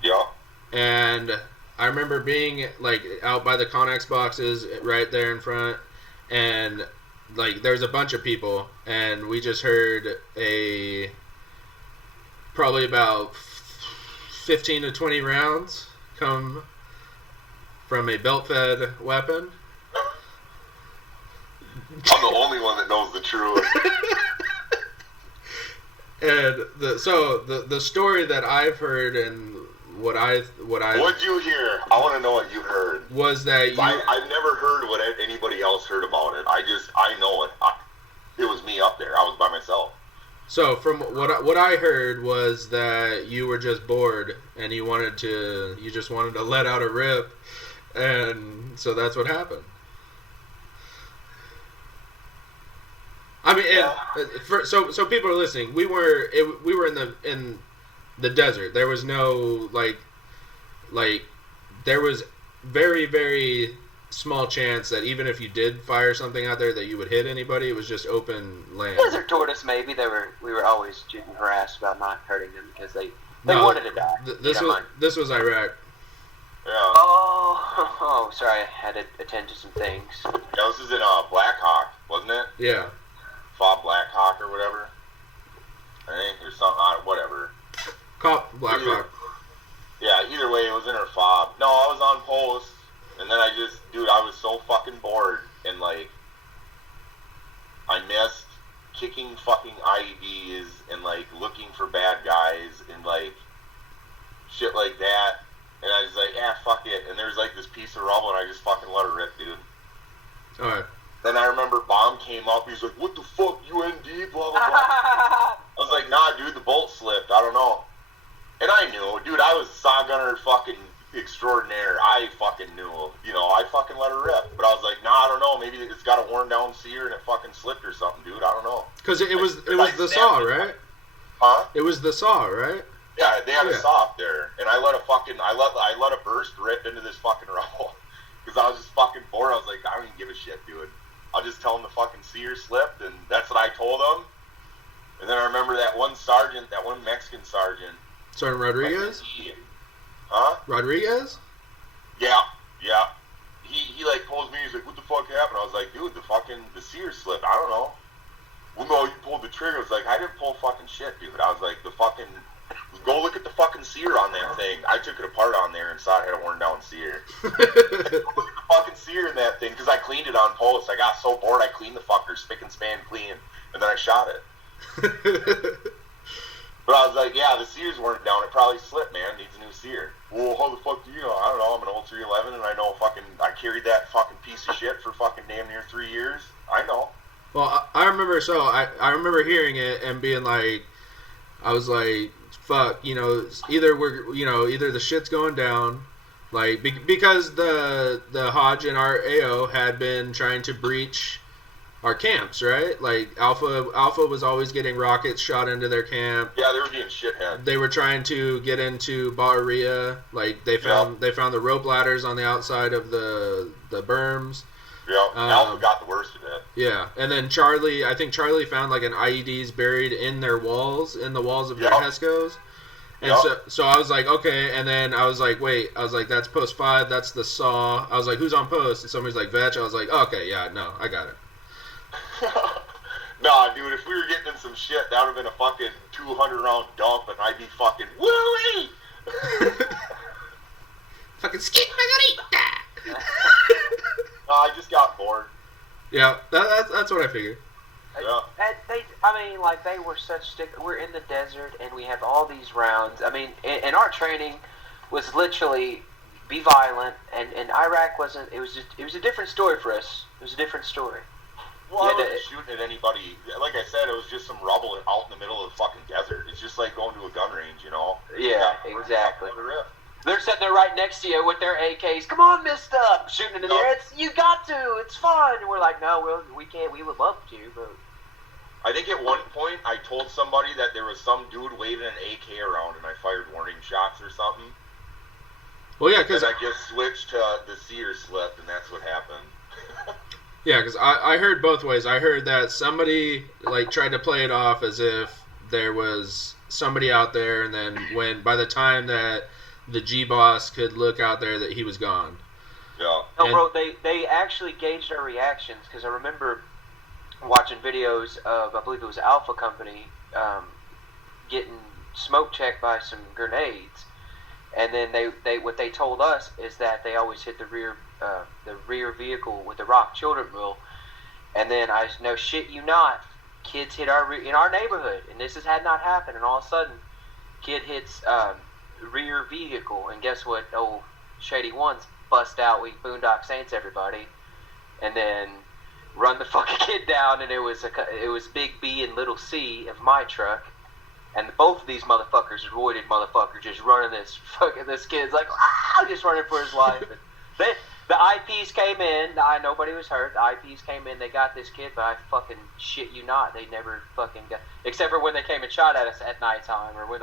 Yeah. And I remember being, like, out by the Connex boxes right there in front, and, like, there's a bunch of people, and we just heard probably about 15 to 20 rounds come from a belt-fed weapon. I'm the only one that knows the truth. And the story that I've heard and what'd you hear? I want to know what you heard. Was that I've never heard what anybody else heard about it. I know it. It was me up there. I was by myself. So from what I heard was that you were just bored and you just wanted to let out a rip, and so that's what happened. I mean, so people are listening. We were in the desert. There was no like there was very, very small chance that even if you did fire something out there that you would hit anybody. It was just open land. Desert tortoise, maybe we were always getting harassed about not hurting them because they wanted to die. This was Iraq. Yeah. Oh, sorry, I had to attend to some things. Yeah, this is in Black Hawk, wasn't it? Yeah. FOB Black Hawk or whatever. I think there's something whatever. Cop Black Hawk. Yeah, either way, it was in her fob. No, I was on post, and then I was so fucking bored, and like, I missed kicking fucking IEDs and like looking for bad guys and like shit like that, and I was like, yeah, fuck it, and there's like this piece of rubble, and I just fucking let her rip, dude. Alright. Then I remember Bomb came up, he's like, what the fuck, UND, blah, blah, blah. I was like, nah, dude, the bolt slipped, I don't know. And I knew, dude, I was saw gunner fucking extraordinaire. I fucking knew, I fucking let her rip. But I was like, nah, I don't know, maybe it's got a worn down sear and it fucking slipped or something, dude, I don't know. Because it was the saw, right? Huh? It was the saw, right? Yeah, they had a saw up there. And I let a burst rip into this fucking rubble. Because I was just fucking bored. I was like, I don't even give a shit, dude. I'll just tell them the fucking sear slipped, and that's what I told them. And then I remember that one Mexican sergeant. Sergeant Rodriguez? Huh? Rodriguez? Yeah. He like pulls me, he's like, what the fuck happened? I was like, dude, the sear slipped. I don't know. Well, no, you pulled the trigger. I was like, I didn't pull fucking shit, dude. I was like, go look at the fucking sear on that thing. I took it apart on there and saw it had a worn down sear. Look at the fucking sear in that thing, because I cleaned it on post. I got so bored, I cleaned the fucker spick and span clean, and then I shot it. But I was like, yeah, the sears weren't down. It probably slipped, man. It needs a new sear. Well, how the fuck do you know? I don't know. I'm an old 311, and I know I carried that fucking piece of shit for fucking damn near 3 years. I know. Well, I remember, I remember hearing it and being like, I was like, fuck, either the shit's going down, like, because the Hodge and our AO had been trying to breach our camps, right? Like, Alpha was always getting rockets shot into their camp. Yeah, they were being shithead. They were trying to get into Bahria. Like, they found the rope ladders on the outside of the berms. Yeah, Alpha got the worst of it. Yeah, and then I think Charlie found like an IEDs buried in the walls of their Hescos. And so I was like, okay, and then I was like, wait, that's post 5, that's the saw. I was like, who's on post? And somebody's like, Vetch. I was like, okay, yeah, no, I got it. Nah, dude, if we were getting in some shit, that would have been a fucking 200-round dump, and I'd be fucking woo-wee! Fucking skit margarita! No, I just got bored. Yeah, that's what I figured. Yeah. They were such we're in the desert, and we have all these rounds. I mean, and our training was literally be violent, and Iraq wasn't. It was a different story for us. It was a different story. Well, I wasn't shooting at anybody. Like I said, it was just some rubble out in the middle of the fucking desert. It's just like going to a gun range, Yeah, exactly. They're sitting there right next to you with their AKs. Come on, mister! Shooting in the air. You got to. It's fun. And we're like, no, we can't. We would love to, but. I think at one point I told somebody that there was some dude waving an AK around, and I fired warning shots or something. Well, yeah, because I just switched to the sear slip, and that's what happened. Yeah, because I heard both ways. I heard that somebody like tried to play it off as if there was somebody out there, and then by the time that the G-Boss could look out there, that he was gone. Yeah. No, bro, they actually gauged our reactions, because I remember watching videos of, I believe it was Alpha Company, getting smoke checked by some grenades, and then they what they told us is that they always hit the rear vehicle with the rock children rule, and then I no shit you not, kids hit in our neighborhood, and this had not happened, and all of a sudden, kid hits rear vehicle, and guess what? Old Shady Ones bust out. We Boondock Saints everybody, and then run the fucking kid down, and it was Big B and Little C of my truck, and both of these motherfuckers, roided motherfuckers, just running this kid's like, just running for his life. And the IPs came in. Nobody was hurt. The IPs came in. They got this kid, but I fucking shit you not, they never fucking got, except for when they came and shot at us at nighttime, or when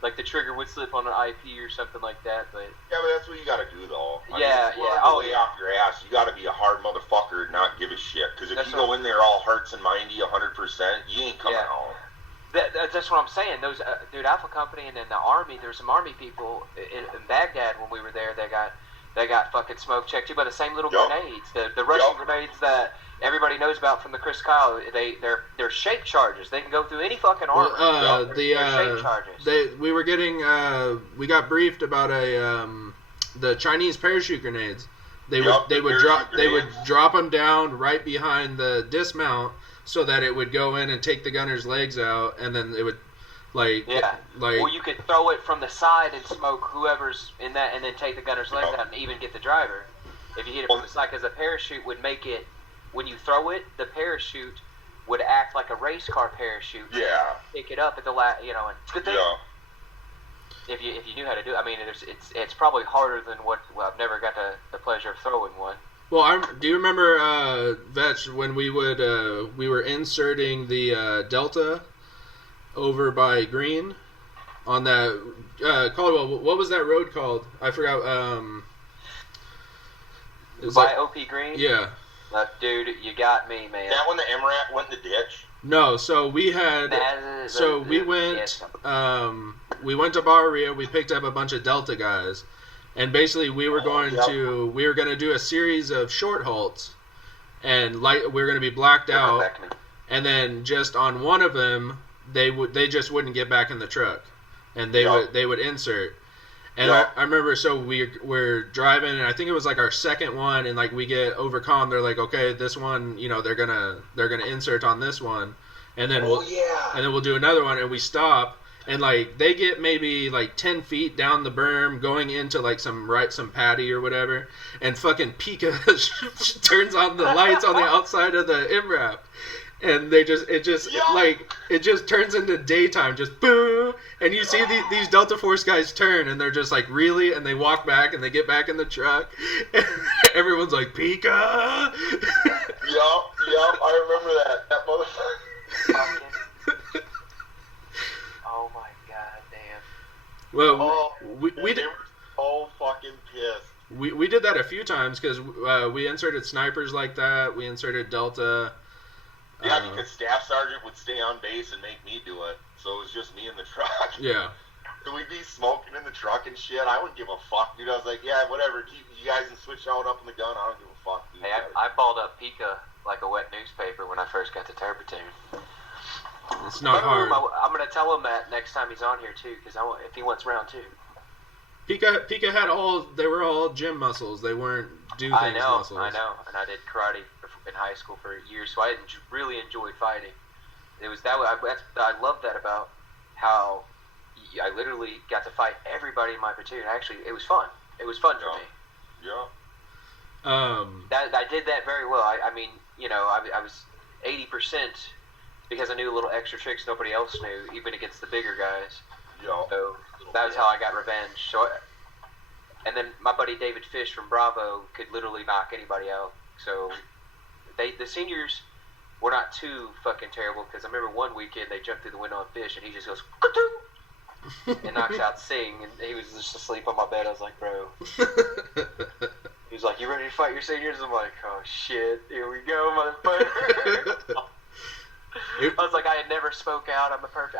like the trigger would slip on an IP or something like that. But yeah, but that's what you got to do though. Yeah. Oh, lay off your ass. You got to be a hard motherfucker and not give a shit. Because if you go in there all hearts and mindy 100%, you ain't coming home. That's what I'm saying. Those dude, Alpha Company and then the Army. There's some Army people in Baghdad when we were there. They got fucking smoke checked too by the same little grenades, the Russian grenades that everybody knows about from the Chris Kyle. They're shape charges. They can go through any fucking armor. They're shape charges. We were getting we got briefed about the Chinese parachute grenades. They would drop them down right behind the dismount so that it would go in and take the gunner's legs out, and then it would well, you could throw it from the side and smoke whoever's in that, and then take the gunner's legs out and even get the driver if you hit it from the side, because the parachute would make it. When you throw it, the parachute would act like a race car parachute. Yeah. Pick it up at the last, and it's a good thing. Yeah. If you knew how to do it, I mean, it's probably harder than what. Well, I've never got the pleasure of throwing one. Well, do you remember Vetsch when we were inserting the Delta over by Green on that Caldwell? What was that road called? I forgot. By OP Green. Yeah. Dude, you got me, man. That when the MRAP went in the ditch? No, so we had... we went... we went to Barrio, we picked up a bunch of Delta guys, and basically we were going to do a series of short halts, and we were going to be blacked out, and then just on one of them, they just wouldn't get back in the truck, and they would insert. And I remember, so we're driving, and I think it was like our second one, and like we get overcome. They're like, okay, this one, they're gonna insert on this one, and then we'll do another one, and we stop, and like they get maybe like 10 feet down the berm, going into like some patty or whatever, and fucking Pika turns on the lights on the outside of the MRAP. And it just turns into daytime, just boom, and you see these Delta Force guys turn, and they're just like, really, and they walk back, and they get back in the truck, and everyone's like, Pika. Yup, I remember that motherfucker. Oh my god, damn. Well, we were so fucking pissed. We did that a few times because we inserted snipers like that. We inserted Delta. Yeah, because Staff Sergeant would stay on base and make me do it, so it was just me in the truck. Yeah. So we'd be smoking in the truck and shit. I wouldn't give a fuck, dude. I was like, yeah, whatever. You guys can switch out up in the gun. I don't give a fuck, dude. Hey, I balled up Pika like a wet newspaper when I first got to Turbotune. It's not hard. I'm going to tell him that next time he's on here, too, because if he wants round 2. Pika had they were all gym muscles. They weren't muscles. I know. And I did karate in high school for years, so I really enjoyed fighting. It was that way. I love that about how I literally got to fight everybody in my platoon. Actually, it was fun. It was fun for me. Yeah. I did that very well. I mean, I was 80% because I knew little extra tricks nobody else knew, even against the bigger guys. Yeah. So that was how I got revenge. And then my buddy David Fish from Bravo could literally knock anybody out. So the seniors were not too fucking terrible, because I remember one weekend they jumped through the window on Fish, and he just goes and knocks out Sing, and he was just asleep on my bed. I was like, bro. He was like, you ready to fight your seniors? I'm like, oh shit, here we go, motherfucker. I was like, I had never spoke out. I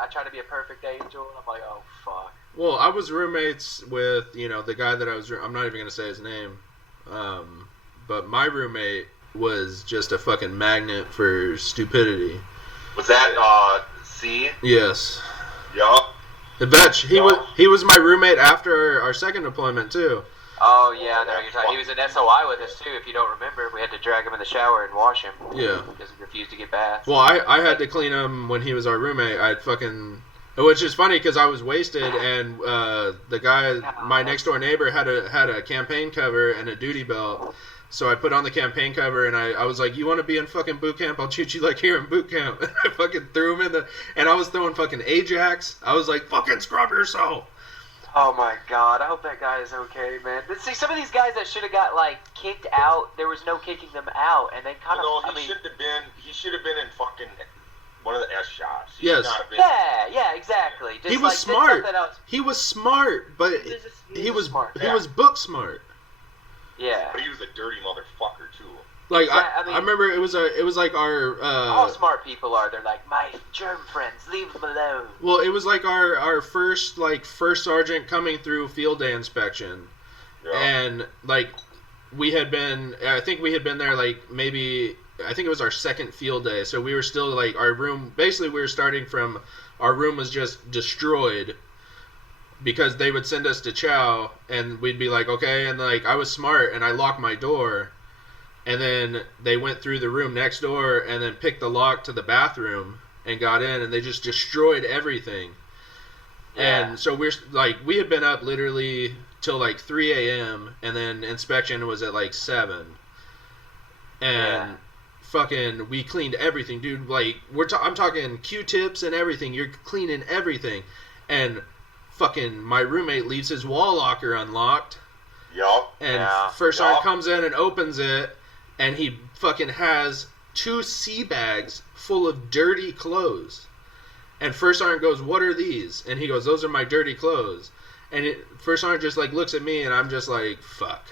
try to be a perfect angel, and I'm like, oh fuck. Well, I was roommates with, the guy that I'm not even going to say his name, but my roommate was just a fucking magnet for stupidity. Was that, C? Yes. Yup. Vetsch, he was my roommate after our second deployment, too. Oh, yeah, I know you're talking. He was in SOI with us, too, if you don't remember. We had to drag him in the shower and wash him. Yeah. Because he refused to get baths. Well, I had to clean him when he was our roommate. Which is funny, because I was wasted, and the guy, my next-door neighbor, had a campaign cover and a duty belt. So I put on the campaign cover, and I was like, you want to be in fucking boot camp? I'll treat you like you're in boot camp. And I fucking threw him and I was throwing fucking Ajax. I was like, fucking scrub yourself. Oh my god, I hope that guy is okay, man. But see, some of these guys that should have got, kicked out, there was no kicking them out, and they kind of, he should have been in fucking one of the S shots. Yes. Yeah, exactly. Just he was like, smart. He was smart, but he was smart. He was book smart. Yeah. But he was a dirty motherfucker too. Like Yeah, I remember it was like our all smart people are. They're like, my germ friends, leave them alone. Well, it was like our first sergeant coming through field day inspection, and like I think we had been there like maybe. I think it was our second field day, so we were still like our room. Basically, we were starting from our room was just destroyed because they would send us to chow, and we'd be like, okay, and like I was smart and I locked my door, and then they went through the room next door and then picked the lock to the bathroom and got in, and they just destroyed everything. Yeah. And so we had been up literally till like 3 a.m. and then inspection was at like 7, and. Fucking, we cleaned everything, dude. Like, I'm talking Q-tips and everything. You're cleaning everything. And fucking, my roommate leaves his wall locker unlocked. Yup. And first sergeant comes in and opens it, and he fucking has 2 sea bags full of dirty clothes. And first sergeant goes, "What are these?" And he goes, "Those are my dirty clothes." And first sergeant just like looks at me, and I'm just like, "Fuck."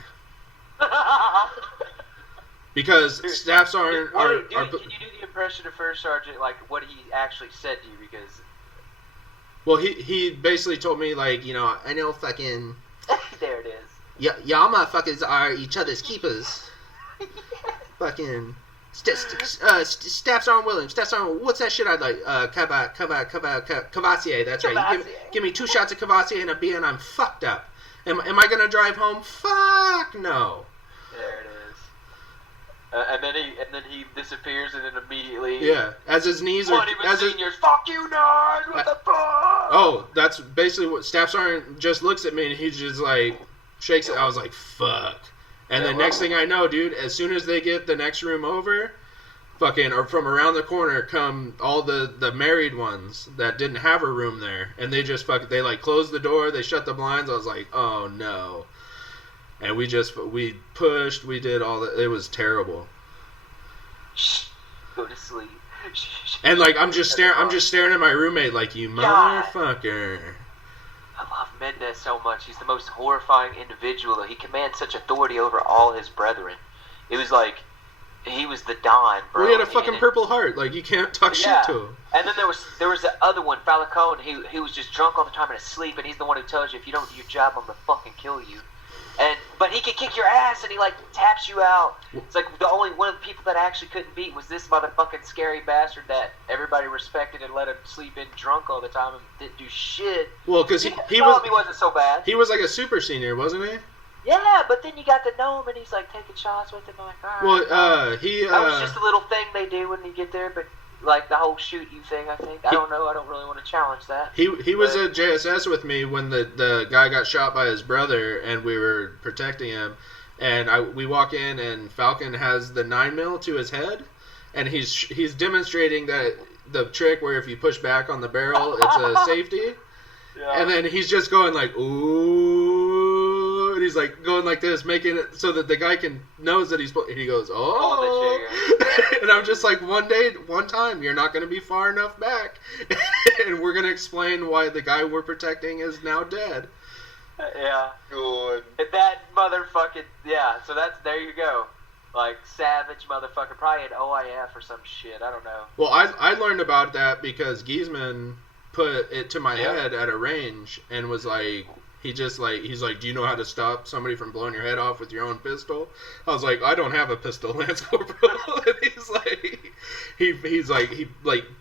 Because staff sergeant are. Can you do the impression of first sergeant, like what he actually said to you? Because. Well, he basically told me like, I know fucking. There it is. Y'all motherfuckers are each other's keepers. Fucking. Staff sergeant Williams. Staff sergeant, what's that shit I'd like? Cavassier. That's right. Give me 2 shots of Cavassier and a beer, and I'm fucked up. Am I gonna drive home? Fuck no. There it is. And then he disappears, and then immediately. Yeah, as his knees are. Fuck you, nerd! What the fuck? Oh, that's basically what Staff Sergeant just looks at me, and he just like shakes it. I was like, fuck. And the next thing I know, dude, as soon as they get the next room over, fucking, or from around the corner come all the married ones that didn't have a room there, and they just they like closed the door, they shut the blinds. I was like, oh no. And we pushed, we did all that. It was terrible. Go to sleep. And like I'm just staring at my roommate like, you motherfucker. I love Mendez so much. He's the most horrifying individual. He commands such authority over all his brethren. It was like he was the Don, bro. Well, he had a fucking Purple Heart. Like, you can't talk shit to him. And then there was the other one, Falcone. He was just drunk all the time and asleep, and he's the one who tells you, if you don't do your job, I'm gonna fucking kill you. But he can kick your ass, and he like taps you out. It's like the only one of the people that I actually couldn't beat was this motherfucking scary bastard that everybody respected and let him sleep in drunk all the time and didn't do shit. Well, because he wasn't so bad. He was like a super senior, wasn't he? Yeah, but then you got to know him, and he's like taking shots with him. I'm like, all right. Well, that was just a little thing they do when you get there, but. Like the whole shoot you thing, I think. I don't know. I don't really want to challenge that. He was at JSS with me when the guy got shot by his brother, and we were protecting him. And we walk in, and Falcon has the 9mm to his head, and he's demonstrating that the trick where if you push back on the barrel, it's a safety. Yeah. And then he's just going like, ooh, and he's like going like this, making it so that the guy knows that and he goes, oh. And I'm just like, one time, you're not going to be far enough back, and we're going to explain why the guy we're protecting is now dead. Yeah. Good. That motherfucking, yeah, so there you go. Like, savage motherfucker, probably an OIF or some shit, I don't know. Well, I learned about that because Giesman put it to my head at a range and was like, he's like, do you know how to stop somebody from blowing your head off with your own pistol? I was like, I don't have a pistol, Lance Corporal. And he's like, he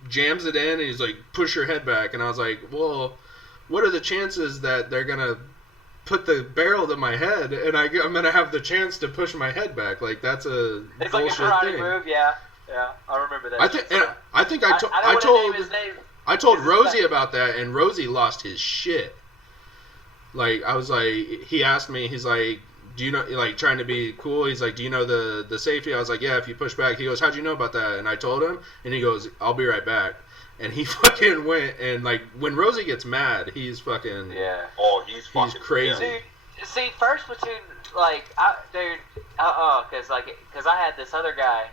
jams it in and he's like, push your head back. And I was like, well, what are the chances that they're gonna put the barrel to my head and I'm gonna have the chance to push my head back? Like, that's a it's bullshit like a karate thing. Move, yeah, I remember that. I told Rosie about that, and Rosie lost his shit. Like, I was like, he asked me, he's like, do you know, like, trying to be cool, he's like, do you know the safety? I was like, yeah, if you push back. He goes, how'd you know about that? And I told him, and he goes, I'll be right back. And he fucking went, and, like, when Rosie gets mad, he's fucking... Yeah. Oh, he's crazy. See, first platoon, like, because I had this other guy,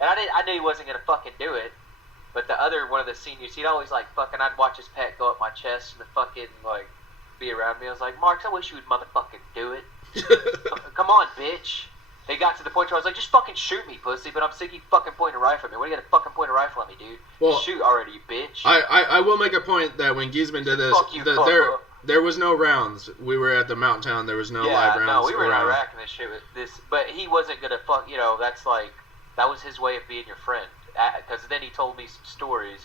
and I knew he wasn't going to fucking do it. But the other one of the seniors, he'd always like fucking. I'd watch his pet go up my chest and the fucking like be around me. I was like, Marks, I wish you would motherfucking do it. Come on, bitch. They got to the point where I was like, just fucking shoot me, pussy. But I'm sick of you fucking pointing a rifle at me. What do you got to fucking point a rifle at me, dude? Well, shoot already, you bitch. I will make a point that when Giesman did this, Fuck you, there was no rounds. We were at the Mountain Town. There was no live rounds. No, we were around. in Iraq and this shit was this. But he wasn't gonna fuck. You know, that's like that was his way of being your friend. Because then he told me some stories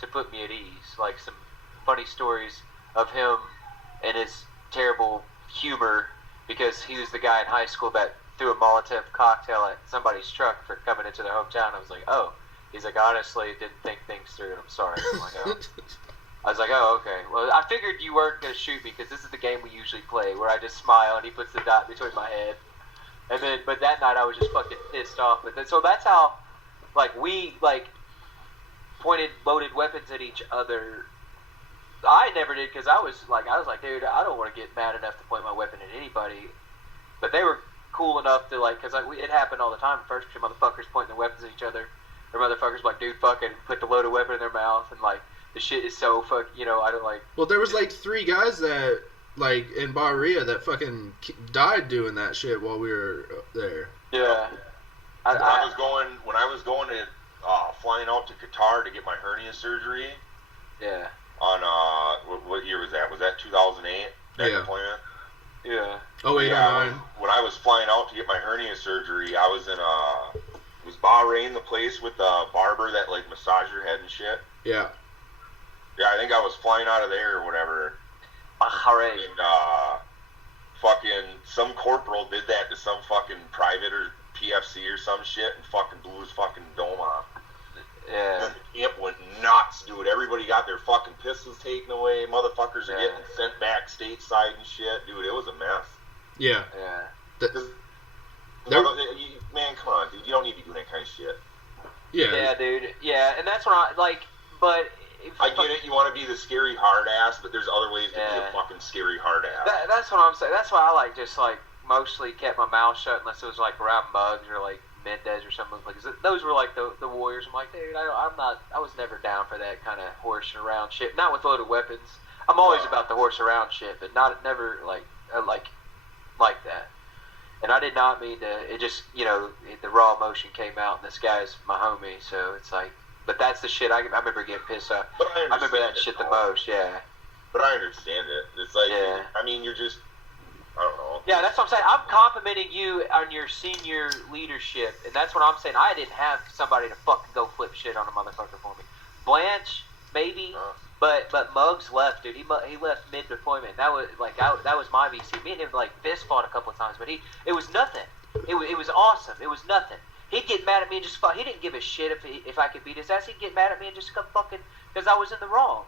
to put me at ease, like some funny stories of him and his terrible humor, because he was the guy in high school that threw a Molotov cocktail at somebody's truck for coming into their hometown. I was like, oh. He's like, honestly, didn't think things through, and I'm sorry. I'm like, oh. I was like, oh, okay. Well, I figured you weren't going to shoot me, because this is the game we usually play, where I just smile and he puts the dot between my head. And then, but that night I was just fucking pissed off. But then, so that's how, like, we, like, pointed loaded weapons at each other. I never did, because I was like, dude, I don't want to get mad enough to point my weapon at anybody. But they were cool enough to, like, because it happened all the time. First, two motherfuckers pointing their weapons at each other. Their motherfuckers like, dude, fucking put the loaded weapon in their mouth, and like the shit is so I don't like. Well, there was like 3 guys that like in Bahria that fucking died doing that shit while we were there. Yeah. When I was going to flying out to Qatar to get my hernia surgery. Yeah. On what year was that? Was that 2008? That deployment? Yeah. Oh, 8 or 9. When I was flying out to get my hernia surgery, I was in was Bahrain the place with the barber that like massaged your head and shit? Yeah. Yeah, I think I was flying out of there or whatever. Bahrain. And fucking some corporal did that to some fucking private or PFC or some shit and fucking blew his fucking dome off. Yeah. And the camp went nuts, dude. Everybody got their fucking pistols taken away. Motherfuckers are getting sent back stateside and shit. Dude, it was a mess. Yeah. Yeah. Man, come on, dude. You don't need to be doing that kind of shit. Yeah, dude. Yeah, and that's what I like. But I get it. You want to be the scary hard ass, but there's other ways to be a fucking scary hard ass. That's what I'm saying. That's why I like just like mostly kept my mouth shut unless it was like around Muggs or like Mendez or something. Like those were like the warriors. I'm like, dude, I was never down for that kind of horsing around shit. Not with loaded weapons. I'm always about the horse around shit, but never like that. And I did not mean to. It just, the raw emotion came out, and this guy's my homie, so it's like. But that's the shit I remember getting pissed off. I remember that shit the most, yeah. But I understand it. It's like, I mean, you're just, I don't know. Yeah, that's what I'm saying. I'm complimenting you on your senior leadership, and that's what I'm saying. I didn't have somebody to fucking go flip shit on a motherfucker for me. Blanche, maybe. But Muggs left, dude. He left mid deployment. That was like that was my VC. Me and him like fist fought a couple of times, but it was nothing. It was awesome. It was nothing. He'd get mad at me and just fuck. He didn't give a shit if I could beat his ass. He'd get mad at me and just come fucking because I was in the wrong.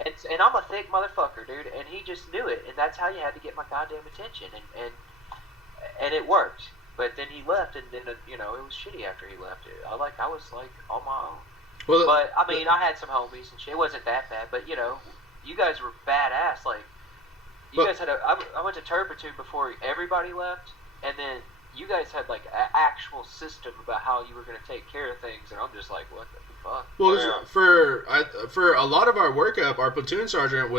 And I'm a thick motherfucker, dude. And he just knew it, and that's how you had to get my goddamn attention. And it worked. But then he left, and then it was shitty after he left. I was like on my own. Well, but I mean, I had some homies and shit. It wasn't that bad, but you guys were badass. Like you guys had I went to Turpitude before everybody left, and then you guys had like an actual system about how you were going to take care of things, and I'm just like, what the fuck? Well, for a lot of our workup, our platoon sergeant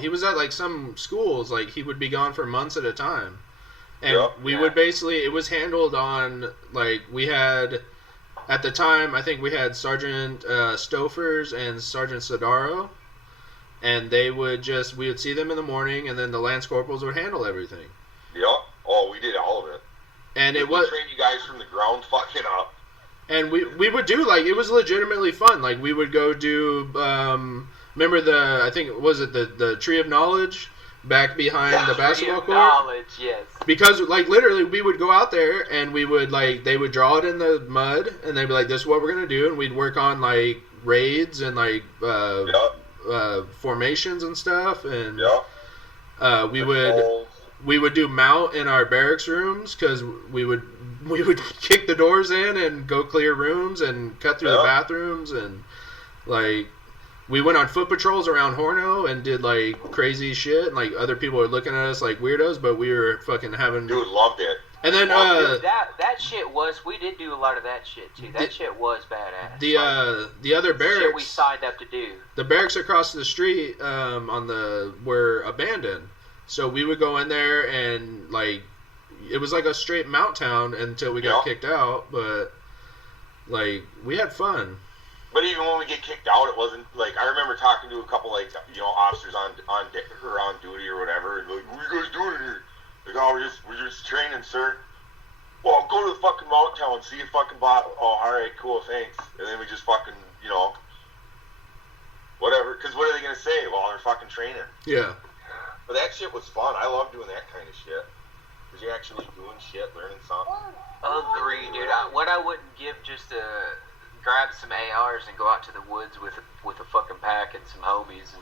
he was at like some schools, like he would be gone for months at a time, and we would basically, it was handled on like we had. At the time, I think we had Sergeant Stofers and Sergeant Sodaro, and we would see them in the morning, and then the Lance Corporals would handle everything. Yep. Oh, we did all of it. And we trained you guys from the ground fucking up. And we would do, like, it was legitimately fun. Like, we would go do, remember the Tree of Knowledge? Back behind the basketball court. Knowledge, yes. Because, like, literally, we would go out there and we would, like, they would draw it in the mud and they'd be like, this is what we're going to do. And we'd work on, like, raids and, like, formations and stuff. And we would do mount in our barracks rooms because we would kick the doors in and go clear rooms and cut through the bathrooms and, like... We went on foot patrols around Horno and did, like, crazy shit. And, like, other people were looking at us like weirdos, but we were fucking having... Dude, loved it. And then dude, that shit was. We did do a lot of that shit too. That shit was badass. The other barracks shit we signed up to do. The barracks across the street were abandoned. So we would go in there and like it was like a straight mount town until we got kicked out, but like we had fun. But even when we get kicked out, it wasn't like I remember talking to a couple like officers on duty or whatever, and like, what are you guys doing here? Like, oh, we're just training, sir. Well, go to the fucking mountain town and see a fucking bottle. Oh, all right, cool, thanks. And then we just fucking whatever. Because what are they gonna say? Well, they're fucking training. Yeah. But that shit was fun. I love doing that kind of shit. Because you're actually doing shit, learning something. Agree, dude. What I wouldn't give just to grab some ARs and go out to the woods with a fucking pack and some homies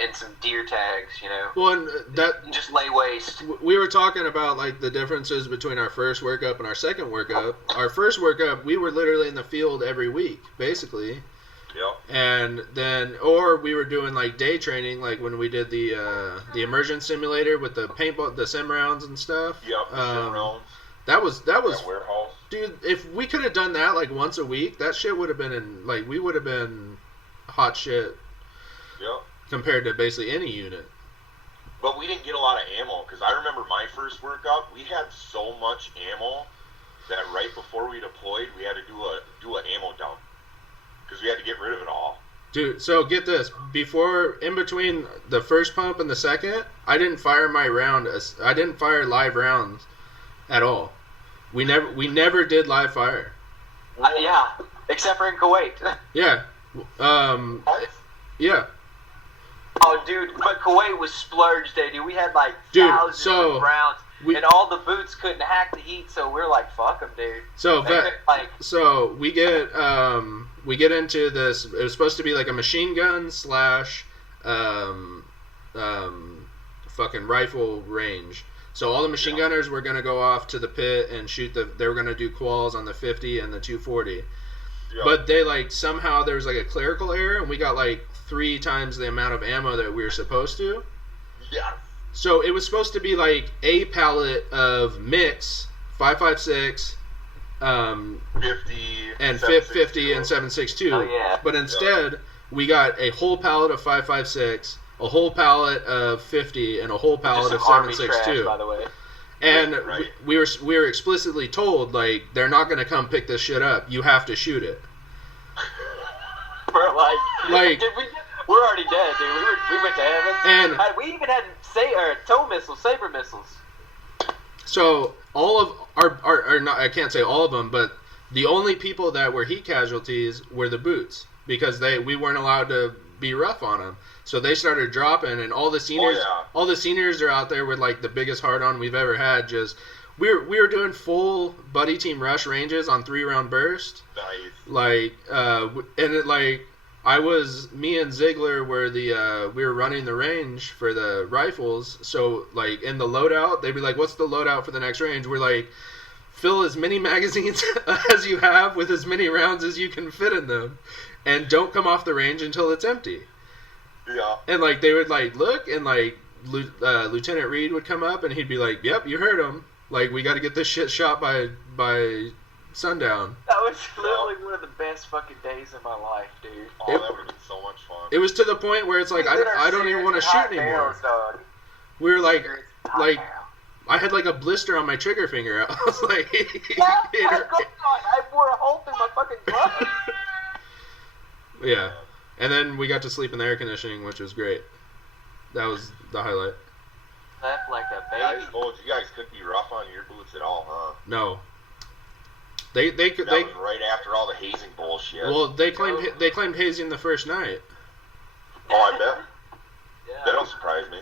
and some deer tags, Well, and that just lay waste. We were talking about like the differences between our first workup and our second workup. Our first workup, we were literally in the field every week, basically. Yep. And then, or we were doing like day training, like when we did the immersion simulator with the paintball, the sim rounds and stuff. Yep. Sim rounds. That was warehouse. Dude, if we could have done that like once a week, that shit would have been we would have been hot shit. Yep. Compared to basically any unit. But we didn't get a lot of ammo, because I remember my first workout, we had so much ammo that right before we deployed, we had to do an ammo dump, because we had to get rid of it all. Dude, so get this. In between the first pump and the second, I didn't fire I didn't fire live rounds at all. We never did live fire. Yeah, except for in Kuwait. Yeah. Yeah. Oh, dude, but Kuwait was splurged day, dude. We had like thousands of rounds, and all the boots couldn't hack the heat, so we're like, fuck them, dude. So we get into this. It was supposed to be like a machine gun / fucking rifle range. So all the machine gunners were gonna go off to the pit and shoot they were gonna do quals on the 50 and the 240. Yep. But they somehow there was like a clerical error, and we got like 3 times the amount of ammo that we were supposed to. Yeah. So it was supposed to be like a pallet of mix 5.56, 50 and 50 and 7.62. Oh yeah. But instead we got a whole pallet of 5.56, a whole pallet of 50, and a whole pallet of 7.62. By the way. And we were explicitly told like they're not going to come pick this shit up. You have to shoot it. We're like dude, we're already dead, dude. We went to heaven, and we even had tow missiles, saber missiles. So all of our not, I can't say all of them, but the only people that were heat casualties were the boots, because we weren't allowed to be rough on them. So they started dropping, and all the seniors are out there with like the biggest hard on we've ever had. Just we were doing full buddy team rush ranges on 3-round burst. Nice. Me and Ziegler were we were running the range for the rifles. So like in the loadout, they'd be like, "What's the loadout for the next range?" We're like, "Fill as many magazines as you have with as many rounds as you can fit in them, and don't come off the range until it's empty." Yeah. And like they would like look, and like Lieutenant Reed would come up, and he'd be like, "Yep, you heard him. Like we got to get this shit shot by sundown." That was literally one of the best fucking days of my life, dude. Oh, that would have been so much fun. It was to the point where it's like I don't even want to shoot anymore. We were like I had like a blister on my trigger finger. I was like, I wore a hole through my fucking glove. Yeah. And then we got to sleep in the air conditioning, which was great. That was the highlight. Slept like a baby. I suppose you guys couldn't be rough on your boots at all, huh? No. They was right after all the hazing bullshit. Well, they claimed hazing the first night. Oh, I bet. Yeah. That don't surprise me.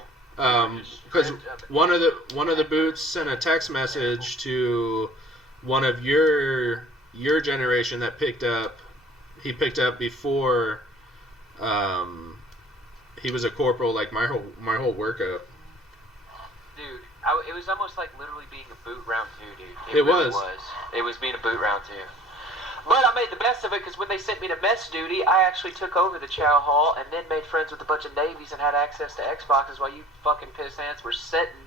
Because one of the boots sent a text message to one of your generation that picked up. He picked up before. He was a corporal, like my whole workup. Dude, it was almost like literally being a boot round 2, dude. It really was. It was being a boot round 2. But I made the best of it, because when they sent me to mess duty, I actually took over the chow hall and then made friends with a bunch of Navies and had access to Xboxes while you fucking piss ants were sitting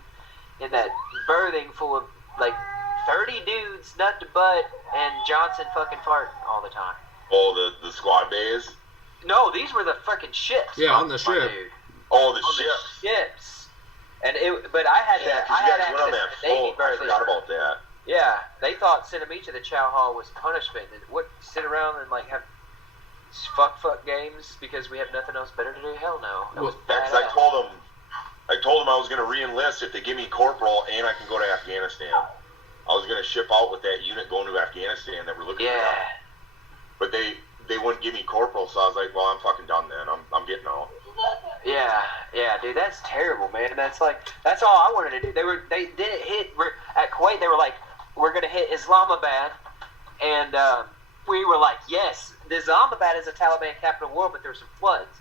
in that berthing full of like 30 dudes, nut to butt, and Johnson fucking farting all the time. Oh, the squad bays? No, these were the fucking ships. Yeah, on the ship. Dude. Oh, the On ships. the ships. And but I had Yeah, I had access on to that the Navy float. I berth. forgot about that. Yeah, they thought sending me to the chow hall was punishment. And what, sit around and like have fuck games because we have nothing else better to do? Hell no. That was Yeah, 'cause I told them I was going to re-enlist if they give me corporal and I can go to Afghanistan. I was going to ship out with that unit going to Afghanistan that we're looking at. Yeah. But they wouldn't give me corporal, so I was like, well, I'm fucking done then. I'm getting out. Yeah, dude, that's terrible, man. That's all I wanted to do. They didn't hit at Kuwait. They were like, we're gonna hit Islamabad, and we were like, yes, Islamabad is a Taliban capital world, but there's some floods,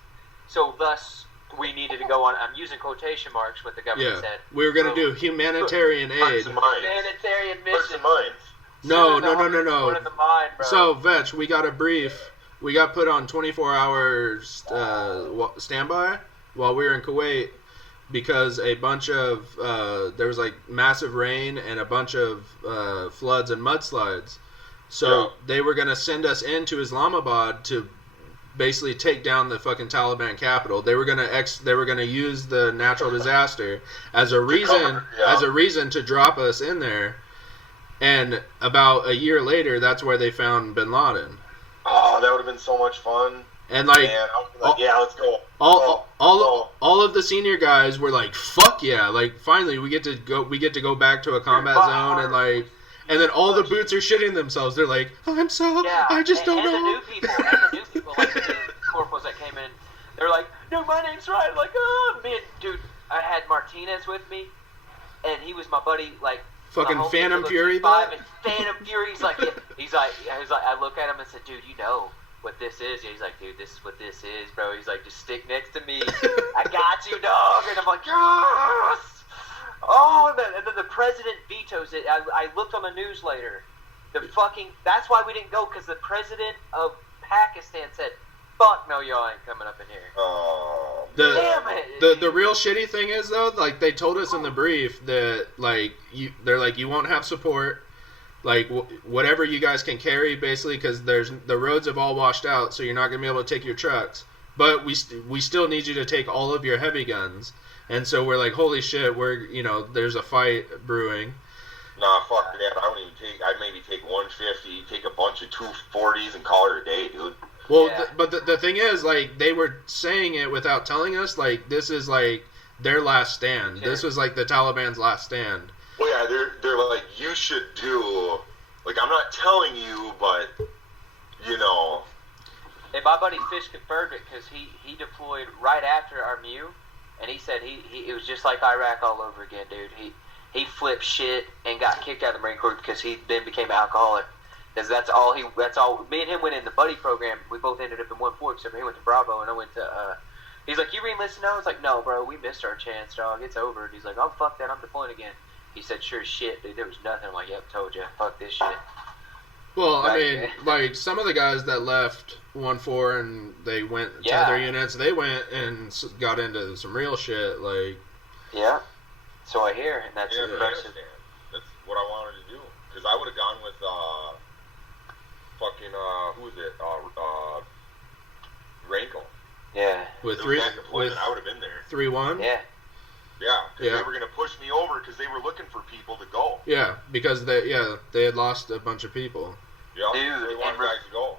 so thus we needed to go on. I'm using quotation marks. What the government said. We were gonna do humanitarian aid. Humanitarian mission. No. One in the mind, bro. So, Vetch, we got a brief. We got put on 24 hours standby while we were in Kuwait because a bunch of there was like massive rain and a bunch of floods and mudslides. So they were gonna send us into Islamabad to basically take down the fucking Taliban capital. They were gonna use the natural disaster as a reason to drop us in there. And about a year later, that's where they found Bin Laden. Oh, that would have been so much fun. And like, yeah, let's go. All of the senior guys were like, "Fuck yeah!" Like, finally, we get to go back to a combat zone, and like, and then all the boots are shitting themselves. They're like, I just don't know. And the new people, like the new corporals that came in, they're like, "No, my name's Ryan." Like, oh man, dude, I had Martinez with me, and he was my buddy, like. Fucking Phantom Fury, and Phantom Fury. He's like, I look at him and said, dude, you know what this is? Yeah, he's like, dude, this is what this is, bro. He's like, just stick next to me. I got you, dog. And I'm like, yes. Oh, and then the president vetoes it. I looked on the news later. That's why we didn't go, because the president of Pakistan said, fuck no, y'all ain't coming up in here. Damn it. The real shitty thing is though, like they told us in the brief that like they're like you won't have support, like whatever you guys can carry basically because the roads have all washed out, so you're not gonna be able to take your trucks. But we still need you to take all of your heavy guns, and so we're like, holy shit, there's a fight brewing. Nah, fuck that. I wouldn't even take. I'd maybe take 150, take a bunch of 240s, and call it a day, dude. Well, yeah. But the thing is, like, they were saying it without telling us, like, this is, like, their last stand. Sure. This was, like, the Taliban's last stand. Well, yeah, they're like, you should do, like, I'm not telling you, but, And my buddy Fish confirmed it, because he deployed right after our MEU, and he said it was just like Iraq all over again, dude. He flipped shit and got kicked out of the Marine Corps because he then became alcoholic. Because that's all. Me and him went in the buddy program. We both ended up in 1-4, except for he went to Bravo and I went to. He's like, you re-enlisted now? I was like, no, bro, we missed our chance, dog. It's over. And he's like, oh fuck that, I'm deploying again. He said, sure as shit, dude. There was nothing. I'm like, yep, told you, fuck this shit. Well, I mean, like some of the guys that left 1-4 and they went to other units, they went and got into some real shit, like. Yeah. So I hear, and that's impressive. That's what I wanted to do, because I would have gone with. Who was it? Rankle. Yeah. With I would have been there. 3-1? Yeah. Yeah, because they were going to push me over because they were looking for people to go. Yeah, because they had lost a bunch of people. Yeah, dude, they wanted guys to go.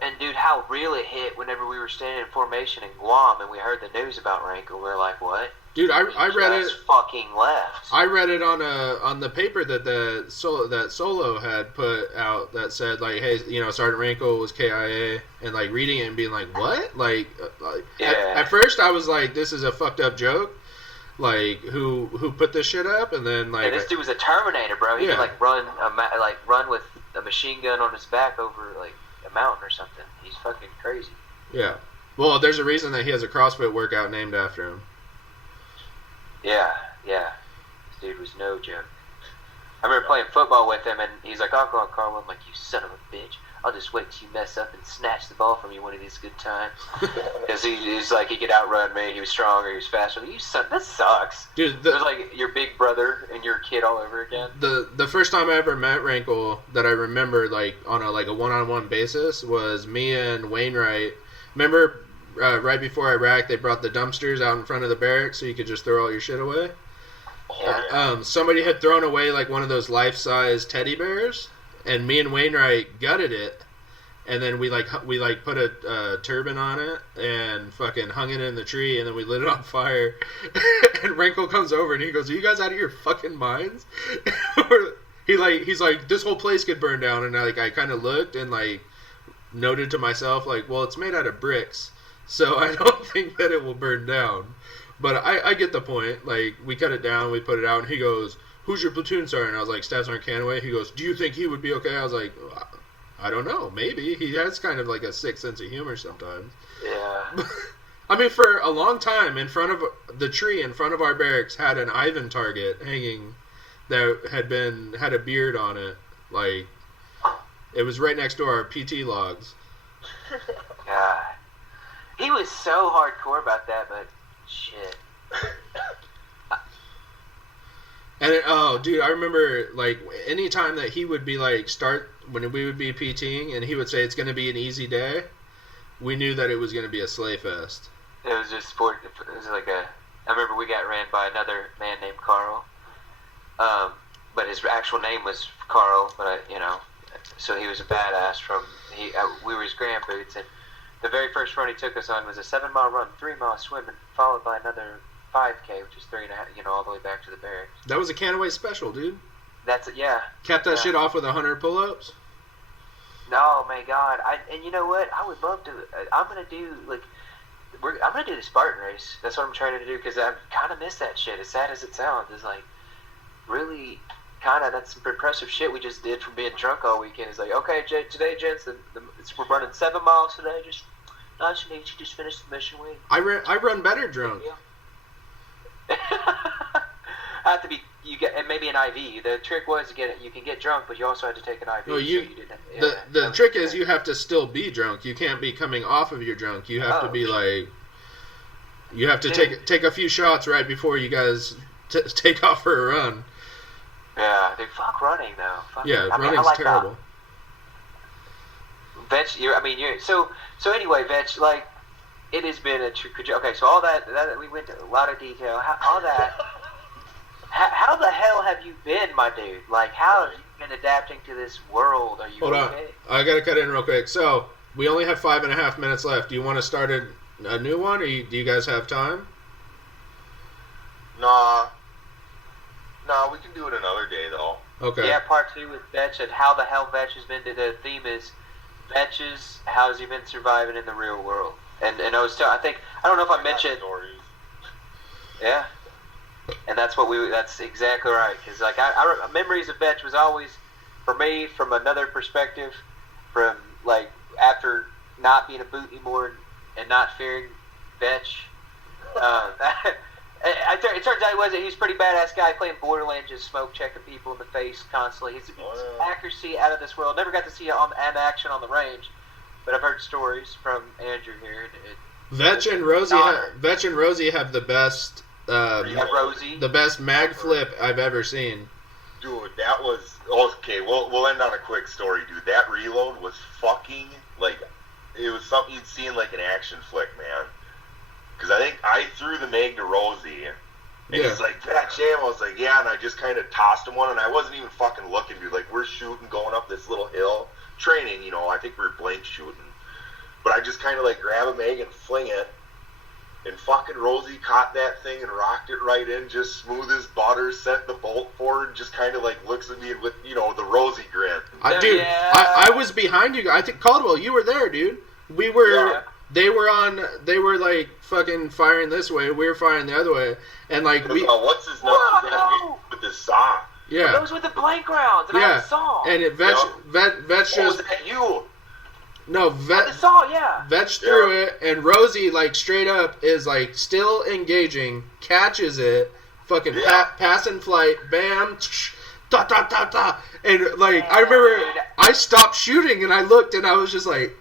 And dude, how real it hit whenever we were standing in formation in Guam and we heard the news about Rankle. We were like, what? Dude, I read it. Fucking left. I read it on the paper that Solo had put out that said like, hey, Sergeant Rankle was KIA, and like reading it and being like, what? At first I was like, this is a fucked up joke. Like who put this shit up, and then like this dude was a Terminator, bro. He could like run with a machine gun on his back over like a mountain or something. He's fucking crazy. Yeah. Well, there's a reason that he has a CrossFit workout named after him. Yeah. This dude was no joke. I remember playing football with him, and he's like, I'll go on Carl. I'm like, you son of a bitch. I'll just wait till you mess up and snatch the ball from you one of these good times. Because he's like, he could outrun me. He was stronger. He was faster. You son, that sucks. Dude, it was like your big brother and your kid all over again. The first time I ever met Rankle that I remember, like, on a one-on-one basis was me and Wainwright. Remember, right before Iraq, they brought the dumpsters out in front of the barracks so you could just throw all your shit away? Yeah. Somebody had thrown away, like, one of those life-size teddy bears. And me and Wainwright gutted it, and then we put a turban on it and fucking hung it in the tree, and then we lit it on fire. And Rankle comes over and he goes, "Are you guys out of your fucking minds?" He's like, "This whole place could burn down." And I kind of looked and like noted to myself, like, well, it's made out of bricks, so I don't think that it will burn down. But I get the point. Like, we cut it down, we put it out, and he goes, "Who's your platoon sergeant?" I was like, "Staff Sergeant Canaway." He goes, "Do you think he would be okay?" I was like, "I don't know. Maybe." He has kind of like a sick sense of humor sometimes. Yeah. I mean, for a long time, in front of the tree in front of our barracks had an Ivan target hanging that had a beard on it. Like, it was right next to our PT logs. God. He was so hardcore about that, but shit. And dude, I remember, like, any time that he would be like, when we would be PTing and he would say it's going to be an easy day, we knew that it was going to be a sleigh fest. It was just sport. It was like I remember we got ran by another man named Carl. But his actual name was Carl, but so he was a badass we were his grand boots, and the very first run he took us on was a 7-mile run, 3-mile swimming, followed by another 5K, which is 3.5, all the way back to the barracks. That was a Canaway special, dude. That's it, yeah. Capped that shit off with 100 pull-ups. No, my God, and you know what? I would love to. I'm gonna do the Spartan race. That's what I'm trying to do, because I kind of miss that shit. As sad as it sounds, it's like really kind of that's some impressive shit we just did from being drunk all weekend. It's like, okay, today, gents, we're running 7 miles today. Just nice and easy. Just finished the mission week. I run better drunk. Yeah. Have to be and maybe an IV. The trick was you can get drunk, but you also had to take an IV. No, the trick is you have to still be drunk. You can't be coming off of your drunk. You have to be like, you have to take a few shots right before you guys take off for a run. Yeah, dude, fuck running though. Running's terrible. Vetsch, so anyway, Vetsch, like, it has been a true. Okay, so all that we went into a lot of detail. How the hell have you been, my dude? Like, how have you been adapting to this world? Are you Hold okay? on. I gotta cut in real quick. So we only have 5.5 minutes left. Do you want to start a new one, or do you guys have time? Nah, we can do it another day though. Okay. Yeah, part 2 with Vetsch and how the hell Vetsch has been. The theme is Vetsch's. How's he been surviving in the real world? And I don't know if I mentioned. Stories. Yeah. And that's exactly right. Because like memories of Vetsch was always, for me, from another perspective, from like after not being a boot anymore and not fearing Vetsch. It turns out he was a pretty badass guy playing Borderlands, just smoke checking people in the face constantly. His accuracy out of this world. Never got to see it in action on the range, but I've heard stories from Andrew here. Vetsch and Rosie have the best. The best mag flip I've ever seen. Dude, that was okay. We'll end on a quick story, dude. That reload was fucking like it was something you'd see in like an action flick, man. Because I think I threw the mag to Rosie, and he's like, "Vetsch ammo." I was like, "Yeah," and I just kind of tossed him one, and I wasn't even fucking looking, dude. Like, we're shooting, going up this little hill, training. I think we were blank shooting, but I just kind of like grab a mag and fling it. And fucking Rosie caught that thing and rocked it right in, just smooth as butter, sent the bolt forward, just kind of like looks at me with, the Rosie grin. I was behind you. I think, Caldwell, you were there, dude. We were, yeah. They were like fucking firing this way, we were firing the other way. And like, what's his name with the saw? Yeah. Those with the blank rounds, and I had a saw. And Vetsch just... was that you? I No, Vetsch threw it, and Rosie, like, straight up is, like, still engaging, catches it, fucking pass in flight, bam, da da da da, and like I remember I stopped shooting and I looked and I was just like.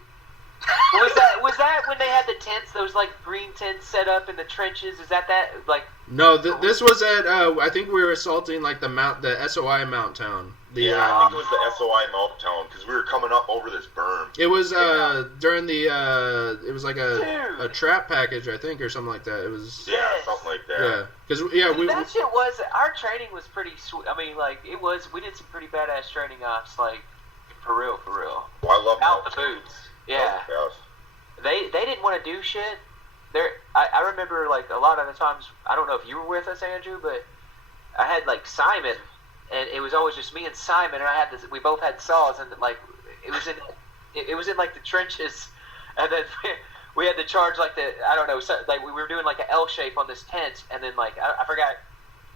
Was that when they had the tents, those like green tents set up in the trenches? Is that like? No, this was at I think we were assaulting like the SOI Mount Town. I think it was the SOI Mount Town because we were coming up over this berm. It was during the it was like a trap package, I think, or something like that. It was something like that. That shit was, our training was pretty sweet. I mean, like we did some pretty badass training ops, like for real. Well, I love out the boots. Yeah. They didn't want to do shit. I remember like a lot of the times, I don't know if you were with us, Andrew, but I had like Simon, and it was always just me and Simon, and we both had saws, and like it was in like the trenches, and then we had to charge like like we were doing like an L shape on this tent, and then like I forgot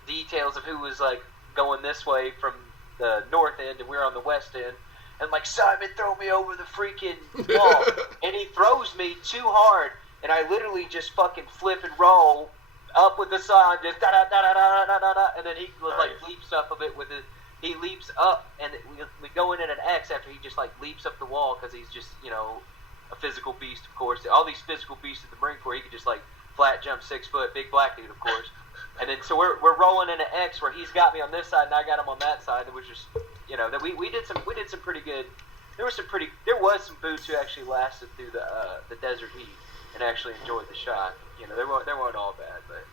details of who was like going this way from the north end, and we were on the west end. And like, Simon, throw me over the freaking wall. And he throws me too hard. And I literally just fucking flip and roll up with the saw, just da-da-da-da-da-da-da-da. And then he like leaps up of it with it. He leaps up, and we go in at an X after he just like leaps up the wall because he's just, a physical beast, of course. All these physical beasts of the Marine Corps, he could just like flat jump 6 foot, big black dude, of course. And then so we're rolling in an X where he's got me on this side and I got him on that side. It was just, that we did some pretty good. There was some boots who actually lasted through the desert heat and actually enjoyed the shot. They weren't all bad, but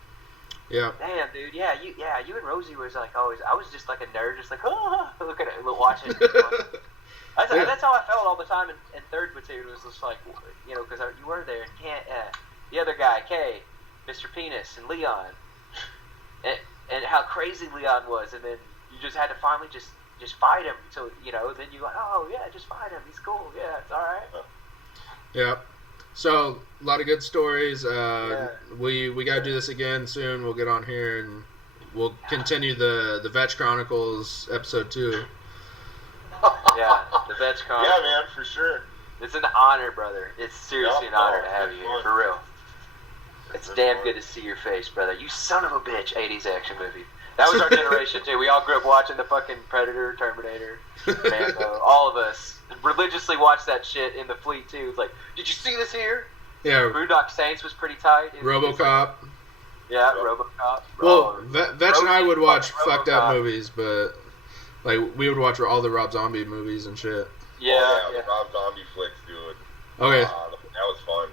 yeah. Damn, dude, you and Rosie was like always. I was just like a nerd, just like look at it, watching. That's how I felt all the time in 3rd Platoon. It was just like because you were there and the other guy, Kay, Mr. Penis, and Leon. And how crazy Leon was, and then you just had to finally just fight him. So then you like, oh yeah, just fight him. He's cool. Yeah, it's all right. Yeah. So a lot of good stories. We gotta do this again soon. We'll get on here and we'll continue the Vetsch Chronicles episode 2. Yeah, the Vetsch Chronicles. Yeah, man, for sure. It's an honor, brother. It's seriously an honor to have you here, for real. It's damn good to see your face, brother. You son of a bitch, 80s action movie. That was our generation, too. We all grew up watching the fucking Predator, Terminator, Rambo. All of us religiously watched that shit in the fleet, too. It's like, did you see this here? Yeah. Boondock Saints was pretty tight. RoboCop. Yeah, RoboCop. Well, Vetch and I would watch fucked up movies, but like we would watch all the Rob Zombie movies and shit. Yeah. The Rob Zombie flicks, dude. Okay. That was fun.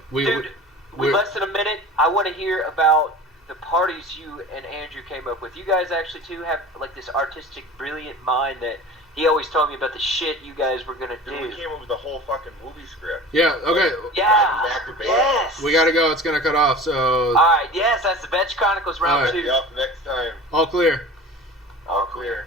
With less than a minute, I want to hear about the parties you and Andrew came up with. You guys actually, too, have like this artistic, brilliant mind that he always told me about the shit you guys were going to do. We came up with the whole fucking movie script. Yeah, okay. Yeah. Yes. We got to go. It's going to cut off, so... All right, yes, that's the Vetsch Chronicles round 2. Yep, next time. All clear. All clear.